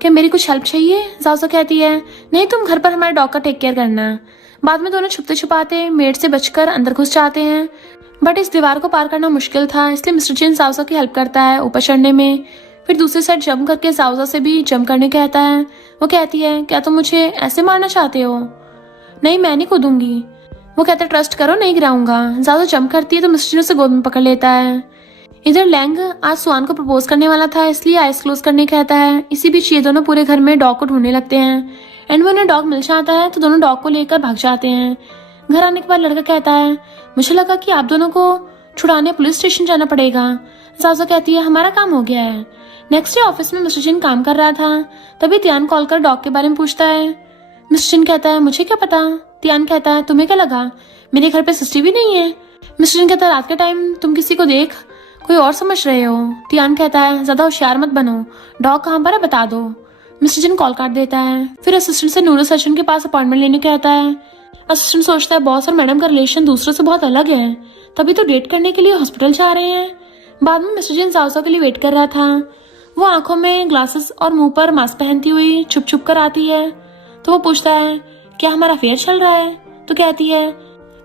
क्या मेरी कुछ हेल्प चाहिए? जाजो कहती है, नहीं, तुम घर पर हमारे डॉग का टेक केयर करना। बाद में दोनों छुपते छुपाते मेड से बचकर अंदर घुस जाते हैं, बट इस दीवार को पार करना मुश्किल था, इसलिए मिस्टर जिन जाओसा की हेल्प करता है ऊपर चढ़ने में। फिर दूसरी साइड जंप करके जाओसा से भी जंप करने कहता है। वो कहती है, क्या तुम मुझे ऐसे मारना चाहते हो? नहीं, मैं नहीं कूदूंगी। वो कहता है, ट्रस्ट करो, नहीं गिराऊंगा। जाओसा जंप करती है तो मिस्टर जिन उसे गोद में पकड़ लेता है। इधर लैंग आज सुआन को प्रपोज करने वाला था, इसलिए आइस क्लोज करने कहता है। इसी बीच ये दोनों पूरे घर में डॉग को ढूंढने लगते हैं एंड वो उन्हें डॉग मिल जाता है तो दोनों डॉग को लेकर भाग जाते हैं। घर आने के बाद लड़का कहता है, मुझे लगा कि आप दोनों को छुड़ाने पुलिस स्टेशन जाना पड़ेगा। जाजो कहती है, हमारा काम हो गया है। नेक्स्ट डे ऑफिस में मिस्टर जिन काम कर रहा था, तभी तियान कॉल कर डॉग के बारे में पूछता है। मिस्टर जिन कहता है, मुझे क्या पता। तियान कहता है, तुम्हें क्या लगा, मेरे घर पे सिस्टी भी नहीं है। मिस्टर जिन कहता है, रात के टाइम तुम किसी को देख कोई और समझ रहे हो। तियान कहता है, ज्यादा होशियार मत बनो, डॉग कहाँ पर है बता दो। मिस्टर जिन कॉल काट देता है। फिर असिस्टेंट से न्यूरो सर्जन के पास अपॉइंटमेंट लेने कहता है। असिस्टेंट सोचता है बॉस और मैडम का रिलेशन दूसरों से बहुत अलग है, तभी तो डेट करने के लिए हॉस्पिटल जा रहे हैं। बाद में मिस्टर जिन जाओसा के लिए वेट कर रहा था। वो आंखों में ग्लासेस और मुंह पर मास्क पहनती हुई छुप छुप कर आती है तो वो पूछता है, क्या हमारा अफेयर चल रहा है? तो कहती है,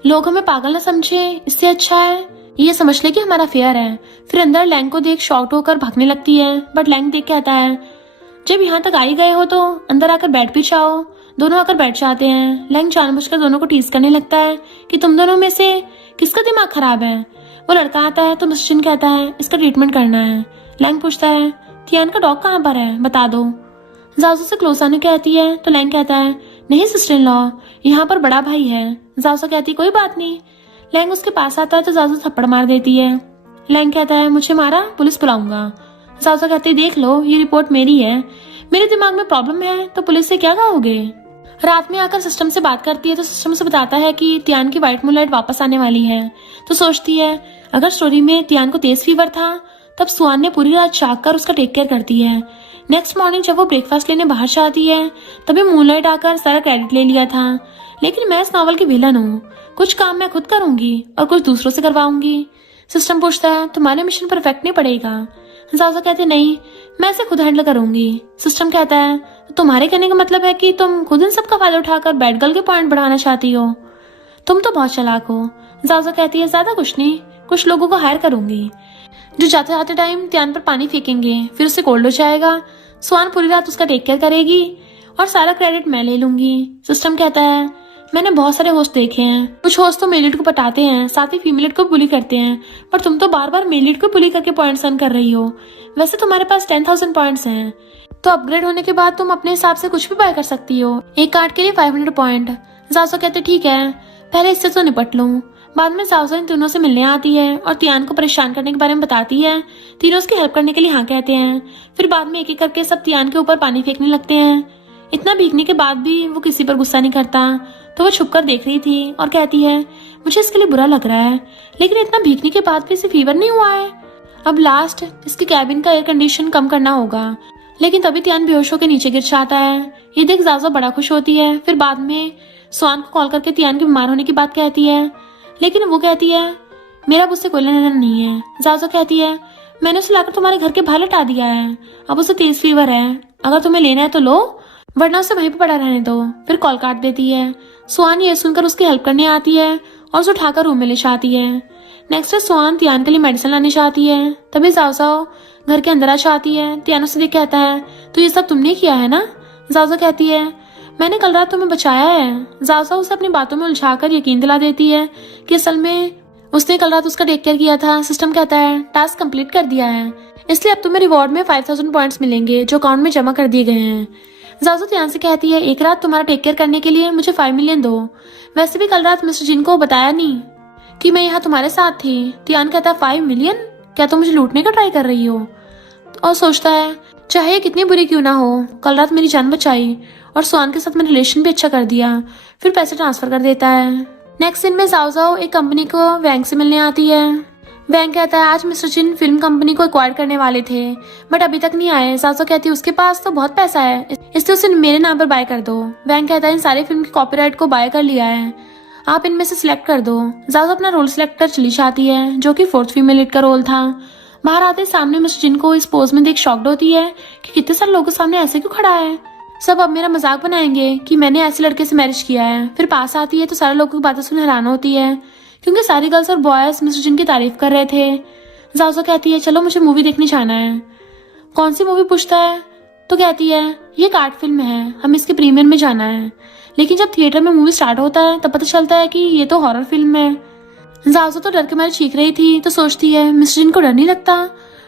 लोग हमें पागल न समझे, इससे अच्छा है ये समझ ले कि हमारा अफेयर है। फिर अंदर लैंग को देख शॉक्ड होकर भागने लगती है, बट लैंग देख कहता है, जब यहाँ तक आ ही गए हो तो अंदर आकर बैठ भी जाओ। दोनों आकर बैठ जाते हैं। लैंग जानबूझकर दोनों को टीज करने लगता है कि तुम दोनों में से किसका दिमाग खराब है। वो लड़का आता है तो मिस्टर जिन कहता है, इसका ट्रीटमेंट करना है। लैंग पूछता है, तियान का डॉग कहाँ पर है, बता दो। जाजू से क्लोज आने कहती है तो लैंग कहता है, नहीं सिस्टर इन लॉ, यहाँ पर बड़ा भाई है। जाजू कहती है, कोई बात नहीं। लैंग उसके पास आता है तो जाजू थप्पड़ मार देती है। लैंग कहता है, मुझे मारा, पुलिस बुलाऊंगा। जाजू कहती है, देख लो ये रिपोर्ट मेरी है, मेरे दिमाग में प्रॉब्लम है तो पुलिस से क्या कहोगे। रात में आकर सिस्टम से बात करती है तो सिस्टम उसे बताता है कि तियान की व्हाइट मूनलाइट वापस आने वाली है। तो सोचती है, अगर स्टोरी में तियान को तेज फीवर था तब स्वान ने पूरी रात जाग कर उसका टेक केयर करती है। नेक्स्ट मॉर्निंग जब वो ब्रेकफास्ट लेने बाहर से आती है तभी मूनलाइट आकर सारा क्रेडिट ले लिया था। लेकिन मैं इस नॉवल की विलन हूँ, कुछ काम मैं खुद करूंगी और कुछ दूसरों से करवाऊंगी। सिस्टम पूछता है तुम्हारे मिशन परफेक्ट नहीं पड़ेगा। जाओ कहते नहीं, मैं इसे खुद हैंडल करूंगी। सिस्टम कहता है तो तुम्हारे कहने का मतलब है कि तुम खुद इन सब का फायदा उठाकर बैड गर्ल के पॉइंट बढ़ाना चाहती हो। तुम तो बहुत चालाक हो। जाओ कहती है ज्यादा कुछ नहीं, कुछ लोगों को हायर करूंगी जो जाते आते टाइम त्यान पर पानी फेंकेंगे, फिर उससे कोल्ड हो जाएगा। स्वान पूरी रात उसका टेक केयर करेगी और सारा क्रेडिट मैं ले लूंगी। सिस्टम कहता है मैंने बहुत सारे होस्ट देखे हैं, कुछ होस्ट तो मेल लीड को पटाते हैं, साथ ही फीमेल लीड को बुली करते हैं, पर तुम तो बार बार मेल लीड को बुली करके पॉइंट्स अर्न कर रही हो। वैसे तुम्हारे पास 10,000 पॉइंट्स हैं, तो अपग्रेड होने के बाद तुम अपने हिसाब से कुछ भी बाय कर सकती हो। एक कार्ड के लिए 500 पॉइंट। जासो कहते ठीक है, पहले इससे तो निपट लूं। बाद में जासो इन तीनों से मिलने आती है और तियान को परेशान करने के बारे में बताती है। तीनों उसकी हेल्प करने के लिए हाँ कहते हैं। फिर बाद में एक एक करके सब तियान के ऊपर पानी फेंकने लगते हैं। इतना भीगने के बाद भी वो किसी पर गुस्सा नहीं करता, तो वो छुपकर देख रही थी और कहती है मुझे इसके लिए बुरा लग रहा है, लेकिन इतना भीगने के बाद भी इसे फीवर नहीं हुआ है। अब लास्ट इसकी कैबिन का एयर कंडीशन कम करना होगा। लेकिन तभी त्यान बेहोश होकर नीचे गिर जाता है। ये देख जाजो बड़ा खुश होती है। फिर बाद में स्वान को कॉल करके त्यान के बीमार होने की बात कहती है, लेकिन वो कहती है मेरा उससे कोई लेना देना नहीं है। जाजो कहती है मैंने उसे लाकर तुम्हारे घर के बाहर लटा दिया है, अब उसे तेज फीवर है, अगर तुम्हें लेना है तो लो, वरना उसे वहीं पर पड़ा रहने दो। फिर कॉल काट देती है। स्वान ये सुनकर उसकी हेल्प करने आती है और उसे उठाकर रूम में ले जाती है। नेक्स्ट स्वान त्यान के लिए मेडिसिन लाने चाहती है, तभी जाओ घर के अंदर आ जाती है। त्यान उसे देख कहता है तो ये सब तुमने किया है ना। जाओ कहती है मैंने कल रात तुम्हें बचाया है। जाओ उसे अपनी बातों में उलझाकर यकीन दिला देती है कि असल में उसने कल रात उसका टेक केयर किया था। सिस्टम कहता है टास्क कंप्लीट कर दिया है, इसलिए अब तुम्हें रिवॉर्ड में 5,000 पॉइंट्स मिलेंगे जो अकाउंट में जमा कर दिए गए हैं। जाजो त्यान से कहती है एक रात तुम्हारा टेक केयर करने के लिए मुझे 5 मिलियन दो। वैसे भी कल रात मिस्टर जिन को बताया नहीं कि मैं यहाँ तुम्हारे साथ थी। त्यान कहता है 5 मिलियन, क्या तुम मुझे लूटने का ट्राई कर रही हो? और सोचता है चाहे ये कितनी बुरी क्यों ना हो, कल रात मेरी जान बचाई और स्वान के साथ मैं रिलेशन भी अच्छा कर दिया। फिर पैसे ट्रांसफर कर देता है। नेक्स्ट सीन में जाओ एक कंपनी को वैंग से मिलने आती है। वैंग कहता है आज मिस्टर जिन फिल्म कंपनी को एक्वायर करने वाले थे, बट अभी तक नहीं आए। जाजो कहती है उसके पास तो बहुत पैसा है, इसलिए उसे मेरे नाम पर बाय कर दो। वैंग कहता है इन सारे फिल्म की कॉपीराइट को बाय कर लिया है, आप इनमें से सिलेक्ट कर दो। जाजो अपना रोल सिलेक्ट कर चली जाती है, जो कि 4th फीमेल लीड का रोल था। बाहर आते सामने मिस्टर जिन को इस पोज में देख शॉक्ड होती है कि कितने सारे लोगों के सामने ऐसे क्यों खड़ा है, सब अब मेरा मजाक बनाएंगे कि मैंने ऐसे लड़के से मैरिज किया है। फिर पास आती है तो सारे लोगों की बातें सुन हैरान होती है, क्योंकि सारी गर्ल्स और बॉयज मिस्टर जिन की तारीफ कर रहे थे। जाओ कहती है चलो मुझे मूवी देखने जाना है। कौन सी मूवी पूछता है तो कहती है ये एक आर्ट फिल्म है, हमें इसके प्रीमियर में जाना है। लेकिन जब थिएटर में मूवी स्टार्ट होता है तब पता चलता है कि ये तो हॉरर फिल्म है। जाओ तो डर के मारे चीख रही थी, तो सोचती है मिस्टर जिन को डर नहीं लगता,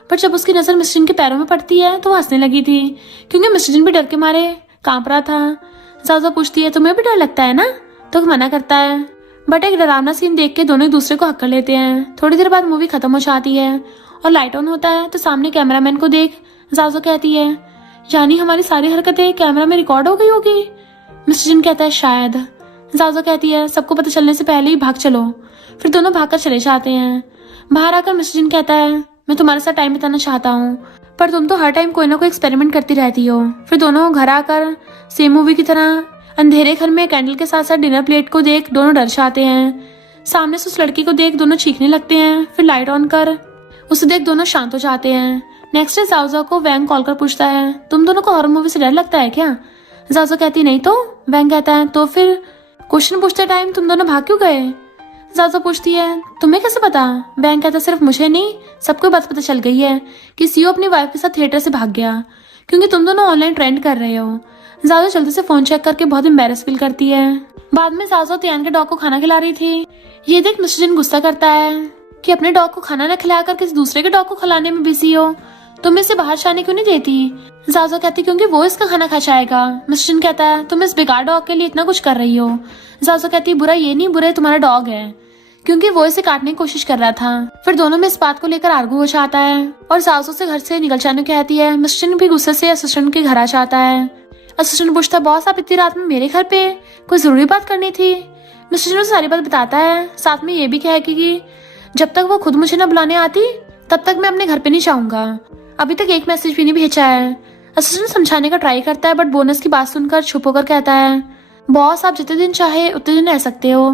पर जब उसकी नजर मिस्टर जिन के पैरों में पड़ती है तो वो हंसने लगी थी, क्योंकि मिस्टर जिन भी डर के मारे कांप रहा था। जाओ पूछती है तुम्हें भी डर लगता है ना, तो मना करता है, बट एक डरावना सीन देख के दोनों एक दूसरे को हक कर लेते हैं। थोड़ी देर बाद मूवी खत्म हो जाती है और लाइट ऑन होता है, तो सामने कैमरामैन को देख जाओ कहती है यानी हमारी सारी हरकतें कैमरा में रिकॉर्ड हो गई होगी। मिस्टर जिन कहता है शायद। जाओ कहती है सबको पता चलने से पहले ही भाग चलो। फिर दोनों भागकर चले जाते हैं। बाहर आकर मिस्टर जिन कहता है मैं तुम्हारे साथ टाइम बिताना चाहता हूँ, पर तुम तो हर टाइम कोई ना कोई एक्सपेरिमेंट करती रहती हो। फिर दोनों घर आकर सेम मूवी की तरह अंधेरे घर में कैंडल के साथ साथ डिनर प्लेट को देख दोनों डर जाते हैं। सामने से उस लड़की को देख दोनों चीखने लगते हैं। फिर लाइट ऑन कर उसे देख दोनों शांत हो जाते हैं। नेक्स्ट डे जाओ को वैंग कॉल कर पूछता है तुम दोनों को हॉरर मूवी से डर लगता है क्या। जाओ कहती नहीं तो। वैंग कहता है तो फिर क्वेश्चन पूछते टाइम तुम दोनों भाग क्यों गए। जाओ पूछती है तुम्हें कैसे पता। वैंग कहता सिर्फ मुझे नहीं, सबको बात पता चल गई है कि सीओ अपनी वाइफ के साथ थिएटर से भाग गया, क्योंकि तुम दोनों ऑनलाइन ट्रेंड कर रहे हो। जाओ जल्दी से फोन चेक करके बहुत एम्बैरेस फील करती है। बाद में जाओ त्यान के डॉग को खाना खिला रही थी। ये देख मिस्टर जिन गुस्सा करता है कि अपने डॉग को खाना न खिलाकर किसी दूसरे के डॉग को खिलाने में बिजी हो, तुम इसे बाहर जाने क्यों नहीं देती। जाओ कहती क्योंकि वो इसका खाना खा जाएगा। मिस्टर जिन कहता है तुम इस बेकार डॉग के लिए इतना कुछ कर रही हो। जाओ कहती बुरा ये नहीं, बुरा तुम्हारा डॉग है, क्योंकि वो इसे काटने की कोशिश कर रहा था। फिर दोनों में इस बात को लेकर आर्गू हो जाता है और सासू से घर से निकल जाने को कहती है। मिस्टर जिन भी गुस्से से असिस्टेंट के घर आ जाता है। असिस्टेंट पूछता बॉस आप इतनी रात में मेरे घर पे कोई जरूरी बात करनी थी। मिस्टर जिन सारी बात बताता है, साथ में ये भी कहे कि जब तक वो खुद मुझे न बुलाने आती तब तक मैं अपने घर पे नहीं जाऊंगा। अभी तक एक मैसेज भी नहीं भेजा है। असिस्टेंट समझाने का ट्राई करता है बट बोनस की बात सुनकर छुप होकर कहता है, बॉस आप जितने दिन चाहे उतने दिन रह सकते हो।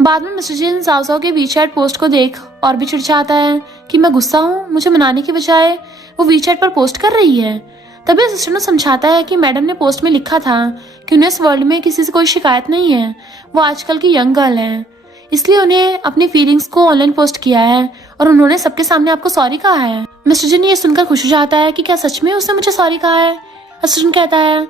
बाद में मिस्टर जिन जाओ जाओ के वीचैट पोस्ट को देख और भी चिढ़चाता है कि मैं गुस्सा हूँ, मुझे मनाने की बजाय वो वीचैट पर पोस्ट कर रही है। तभी असिस्टेंट को समझाता है कि मैडम ने पोस्ट में लिखा था कि उन्हें इस वर्ल्ड में किसी से कोई शिकायत नहीं है, वो आजकल की यंग गर्ल है, इसलिए उन्हें अपनी फीलिंग्स को ऑनलाइन पोस्ट किया है और उन्होंने सबके सामने आपको सॉरी कहा है। मिस्टर जिन ये सुनकर खुश हो जाता है कि क्या सच में उसने मुझे सॉरी कहा है। असिस्टेंट कहता है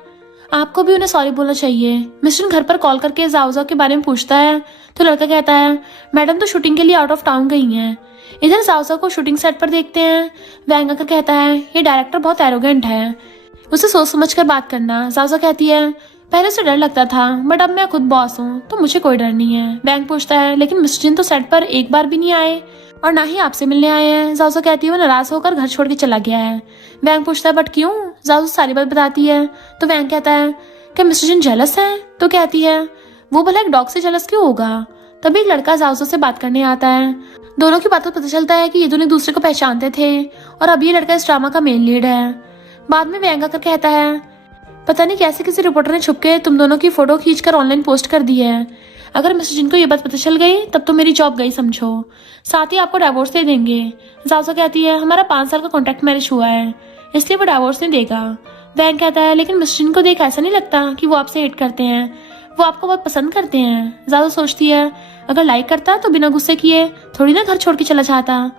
आपको भी उन्हें सॉरी बोलना चाहिए। मिस्टर जिन घर पर कॉल करके जाओ जाओ के बारे में पूछता है तो लड़का कहता है मैडम तो शूटिंग के लिए आउट ऑफ टाउन गई हैं। इधर जाओ जाओ को शूटिंग सेट पर देखते हैं। वैंग आकर कहता है ये डायरेक्टर बहुत एरोगेंट है, उसे सोच समझ कर बात करना। जाओ जाओ कहती है पहले से डर लगता था बट अब मैं खुद बॉस हूँ तो मुझे कोई डर नहीं है। वैंग पूछता है लेकिन मिस्टर जिन तो सेट पर एक बार भी नहीं आए और ना ही आपसे मिलने आए हैं। जाओ कहती है वो नाराज होकर घर छोड़ के चला गया है। वैंग पूछता है बट क्यों। जाओ सारी बात बताती है तो वैंग कहता है क्या मिस्टर जिन जेलस है। तो कहती है वो भला एक डॉग से जेलस क्यों होगा। तभी एक लड़का जाओ से बात करने आता है। दोनों की बातों पता चलता है कि ये दोनों एक दूसरे को पहचानते थे और अब ये लड़का इस ड्रामा का मेन लीड है। बाद में वैंग आकर कहता है पता नहीं कैसे किसी रिपोर्टर ने छुपके तुम दोनों की फोटो खींचकर ऑनलाइन पोस्ट कर दी है। अगर मिस्टर जिन को ये बात पता चल गई तब तो मेरी जॉब गई समझो, साथ ही आपको डिवोर्स दे देंगे। जाओ कहती है हमारा 5 साल का कॉन्ट्रैक्ट मैरिज हुआ है इसलिए वो डिवोर्स नहीं देगा। वैंग कहता है लेकिन मिस्टर जिन को देख ऐसा नहीं लगता कि वो आपसे हिट करते हैं, वो आपको बहुत पसंद करते हैं। ज्यादा सोचती है अगर लाइक करता तो बिना गुस्से किए थोड़ी ना घर छोड़ के चला जाता।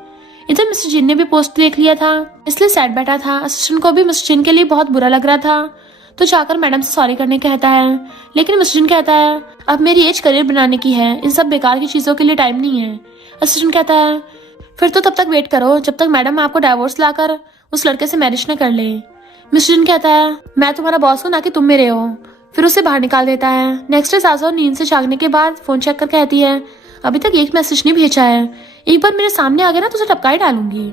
इधर मिस्टर जिन ने भी पोस्ट देख लिया था इसलिए सैड बैठा था। असिस्टेंट को भी मिस्टर जिन के लिए बहुत बुरा लग रहा था तो जाकर मैडम से सॉरी करने कहता है। लेकिन मिस्टर जिन कहता है अब मेरी एज करियर बनाने की है, इन सब बेकार की चीजों के लिए टाइम नहीं है। असिस्टेंट कहता है फिर तो तब तक वेट करो जब तक मैडम आपको डाइवोर्स लाकर उस लड़के से मैरिज न कर ले। मिस्टर जिन कहता है मैं तुम्हारा बॉस हूँ ना कि तुम मेरे हो, फिर उसे बाहर निकाल देता है। नेक्स्ट डे साजो नींद से जागने के बाद फोन चेक कर कहती है अभी तक एक मैसेज नहीं भेजा है, एक बार मेरे सामने आ गया ना तो उसे टपका ही डालूंगी।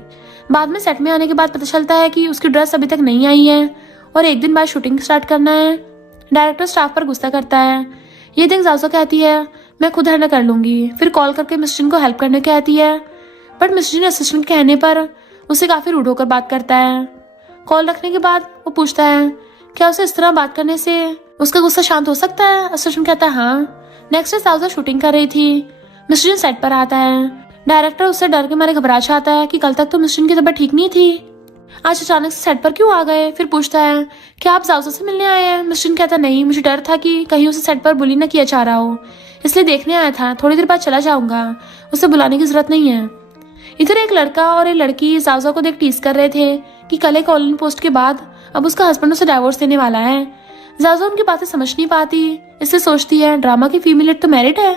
बाद में सेट में आने के बाद पता चलता है कि उसकी ड्रेस अभी तक नहीं आई है और एक दिन बाद शूटिंग स्टार्ट करना है। डायरेक्टर स्टाफ पर गुस्सा करता है। ये देख जाओ कहती है मैं खुद हैंडल कर लूंगी। फिर कॉल करके मिस्टर जिन को हेल्प करने कहती है बट मिस्टर जिन असिस्टेंट के कहने पर उसे काफी रूड होकर बात करता है। कॉल रखने के बाद वो पूछता है क्या उसे इस तरह बात करने से उसका गुस्सा शांत हो सकता है। असिस्टेंट कहता है हाँ। नेक्स्ट डे जाओ शूटिंग कर रही थी। मिस्टर जिन सेट पर आता है। डायरेक्टर उससे डर के मारे घबरा जाता है कि कल तक तो मिस्टर जिन की तबीयत ठीक नहीं थी, आज अचानक से सेट पर क्यों आ गए। फिर पूछता है क्या आप जाओ से मिलने आए हैं। मिस्टर जिन कहता नहीं, मुझे डर था कि कहीं उसे सेट पर बुली न किया जा रहा हो इसलिए देखने आया था, थोड़ी देर बाद चला जाऊंगा, उसे बुलाने की जरूरत नहीं है। इधर एक लड़का और एक लड़की जाओ को देख टीज कर रहे थे कि कल एक ऑनलाइन पोस्ट के बाद अब उसका हस्बैंड उसे डाइवोर्स देने वाला है। जाओ उनकी बातें समझ नहीं पाती, इससे सोचती है ड्रामा की फीमेल लीड तो मैरिड है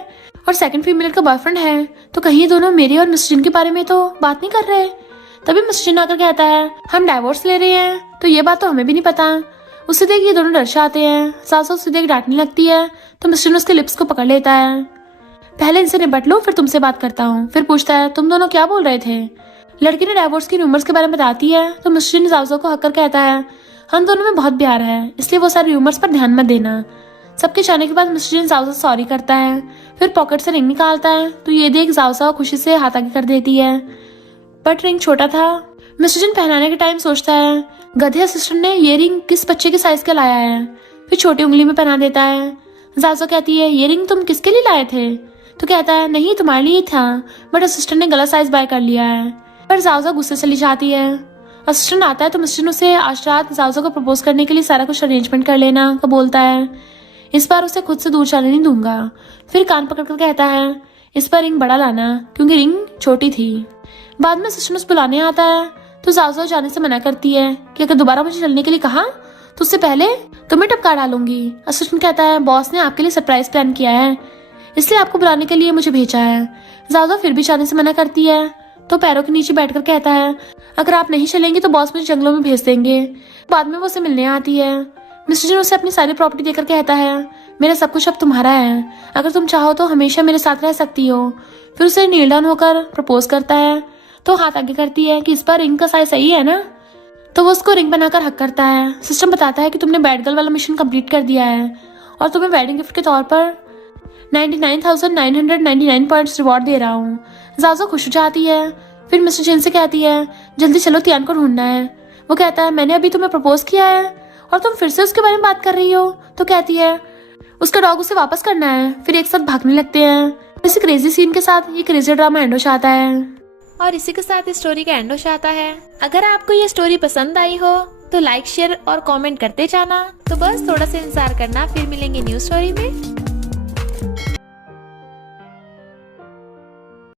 और सेकंड फीमेल लीड का बॉयफ्रेंड है, तो कहीं दोनों मेरे और मिस्टर जिन के बारे में तो बात नहीं कर रहे। तभी मिस्टर जिन आकर कहता है हम डाइवोर्स ले रहे हैं, तो ये बात तो हमें भी नहीं पता। उसे देख ये दोनों डर जाते हैं। सासू उसे देख डांटने लगती है तो मिस्टर जिन उसके लिप्स को पकड़ लेता है। पहले इनसे निपट लो फिर तुमसे बात करता हूँ। फिर पूछता है तुम दोनों क्या बोल रहे थे। लड़की ने डाइवोर्स की रूमर्स के बारे में बताती है तो मिस्टर जिन सासू को हक कर कहता है हम दोनों में बहुत प्यार है इसलिए वो सारे रूमर्स पर ध्यान मत देना। सबके जाने के बाद मिस्टर जिन सासू सॉरी करता है। फिर पॉकेट से रिंग निकालता है तो ये देख जाओ खुशी से हाथ आगे कर देती है बट रिंग छोटा था। मिस्टर जिन पहनाने के टाइम सोचता है गधे असिस्टेंट ने ये रिंग किस बच्चे के साइज का लाया है, फिर छोटी उंगली में पहना देता है। जाजो कहती है ये रिंग तुम किसके लिए लाए थे। तो कहता है नहीं तुम्हारे लिए था बट असिस्टेंट ने गलत साइज बाय कर लिया है। पर जाओ गुस्से चली जाती है। असिस्टेंट आता है तो मिस्टर उसे आज रात जाओ को प्रपोज करने के लिए सारा कुछ अरेंजमेंट कर लेना का बोलता है। इस बार उसे खुद से दूर जाने नहीं दूंगा। फिर कान पकड़कर कहता है इस बार रिंग बड़ा लाना क्योंकि रिंग छोटी थी। बाद में असिस्टेंट उसे बुलाने आता है तो जाओ जाने से मना करती है कि अगर दोबारा मुझे चलने के लिए कहा तो उससे पहले तुम्हें टपका डालूंगी। असिस्टेंट कहता है बॉस ने आपके लिए सरप्राइज प्लान किया है इसलिए आपको बुलाने के लिए मुझे भेजा है। जाओ फिर भी जाने से मना करती है तो पैरों के नीचे बैठकर कहता है अगर आप नहीं चलेंगे तो बॉस मुझे जंगलों में भेज देंगे। बाद में वो उसे मिलने आती है। मिस्टर जिन उसे अपनी सारी प्रॉपर्टी देकर कहता है मेरा सब कुछ अब तुम्हारा है, अगर तुम चाहो तो हमेशा मेरे साथ रह सकती हो। फिर उसे नील डाउन होकर प्रपोज करता है तो हाथ आगे करती है कि इस बार रिंग का साइज सही है ना। तो वो उसको रिंग बनाकर हक करता है। सिस्टम बताता है कि तुमने बैड गर्ल वाला मिशन कंप्लीट कर दिया है और तुम्हें वेडिंग गिफ्ट के तौर पर 99,999 पॉइंट्स रिवॉर्ड दे रहा हूँ। जाजो खुश हो जाती है। फिर मिस्टर चेन से कहती है जल्दी चलो तियान को ढूंढना है। वो कहता है मैंने अभी तुम्हें प्रपोज किया है और तुम फिर से उसके बारे में बात कर रही हो। तो कहती है उसका डॉग उसे वापस करना है। फिर एक साथ भागने लगते हैं। इसी क्रेजी सीन के साथ ये क्रेजी ड्रामा एंड हो जाता है और इसी के साथ इस स्टोरी का एंड हो जाता है। अगर आपको ये स्टोरी पसंद आई हो तो लाइक शेयर और कमेंट करते जाना। तो बस थोड़ा सा इंतजार करना, फिर मिलेंगे न्यू स्टोरी में।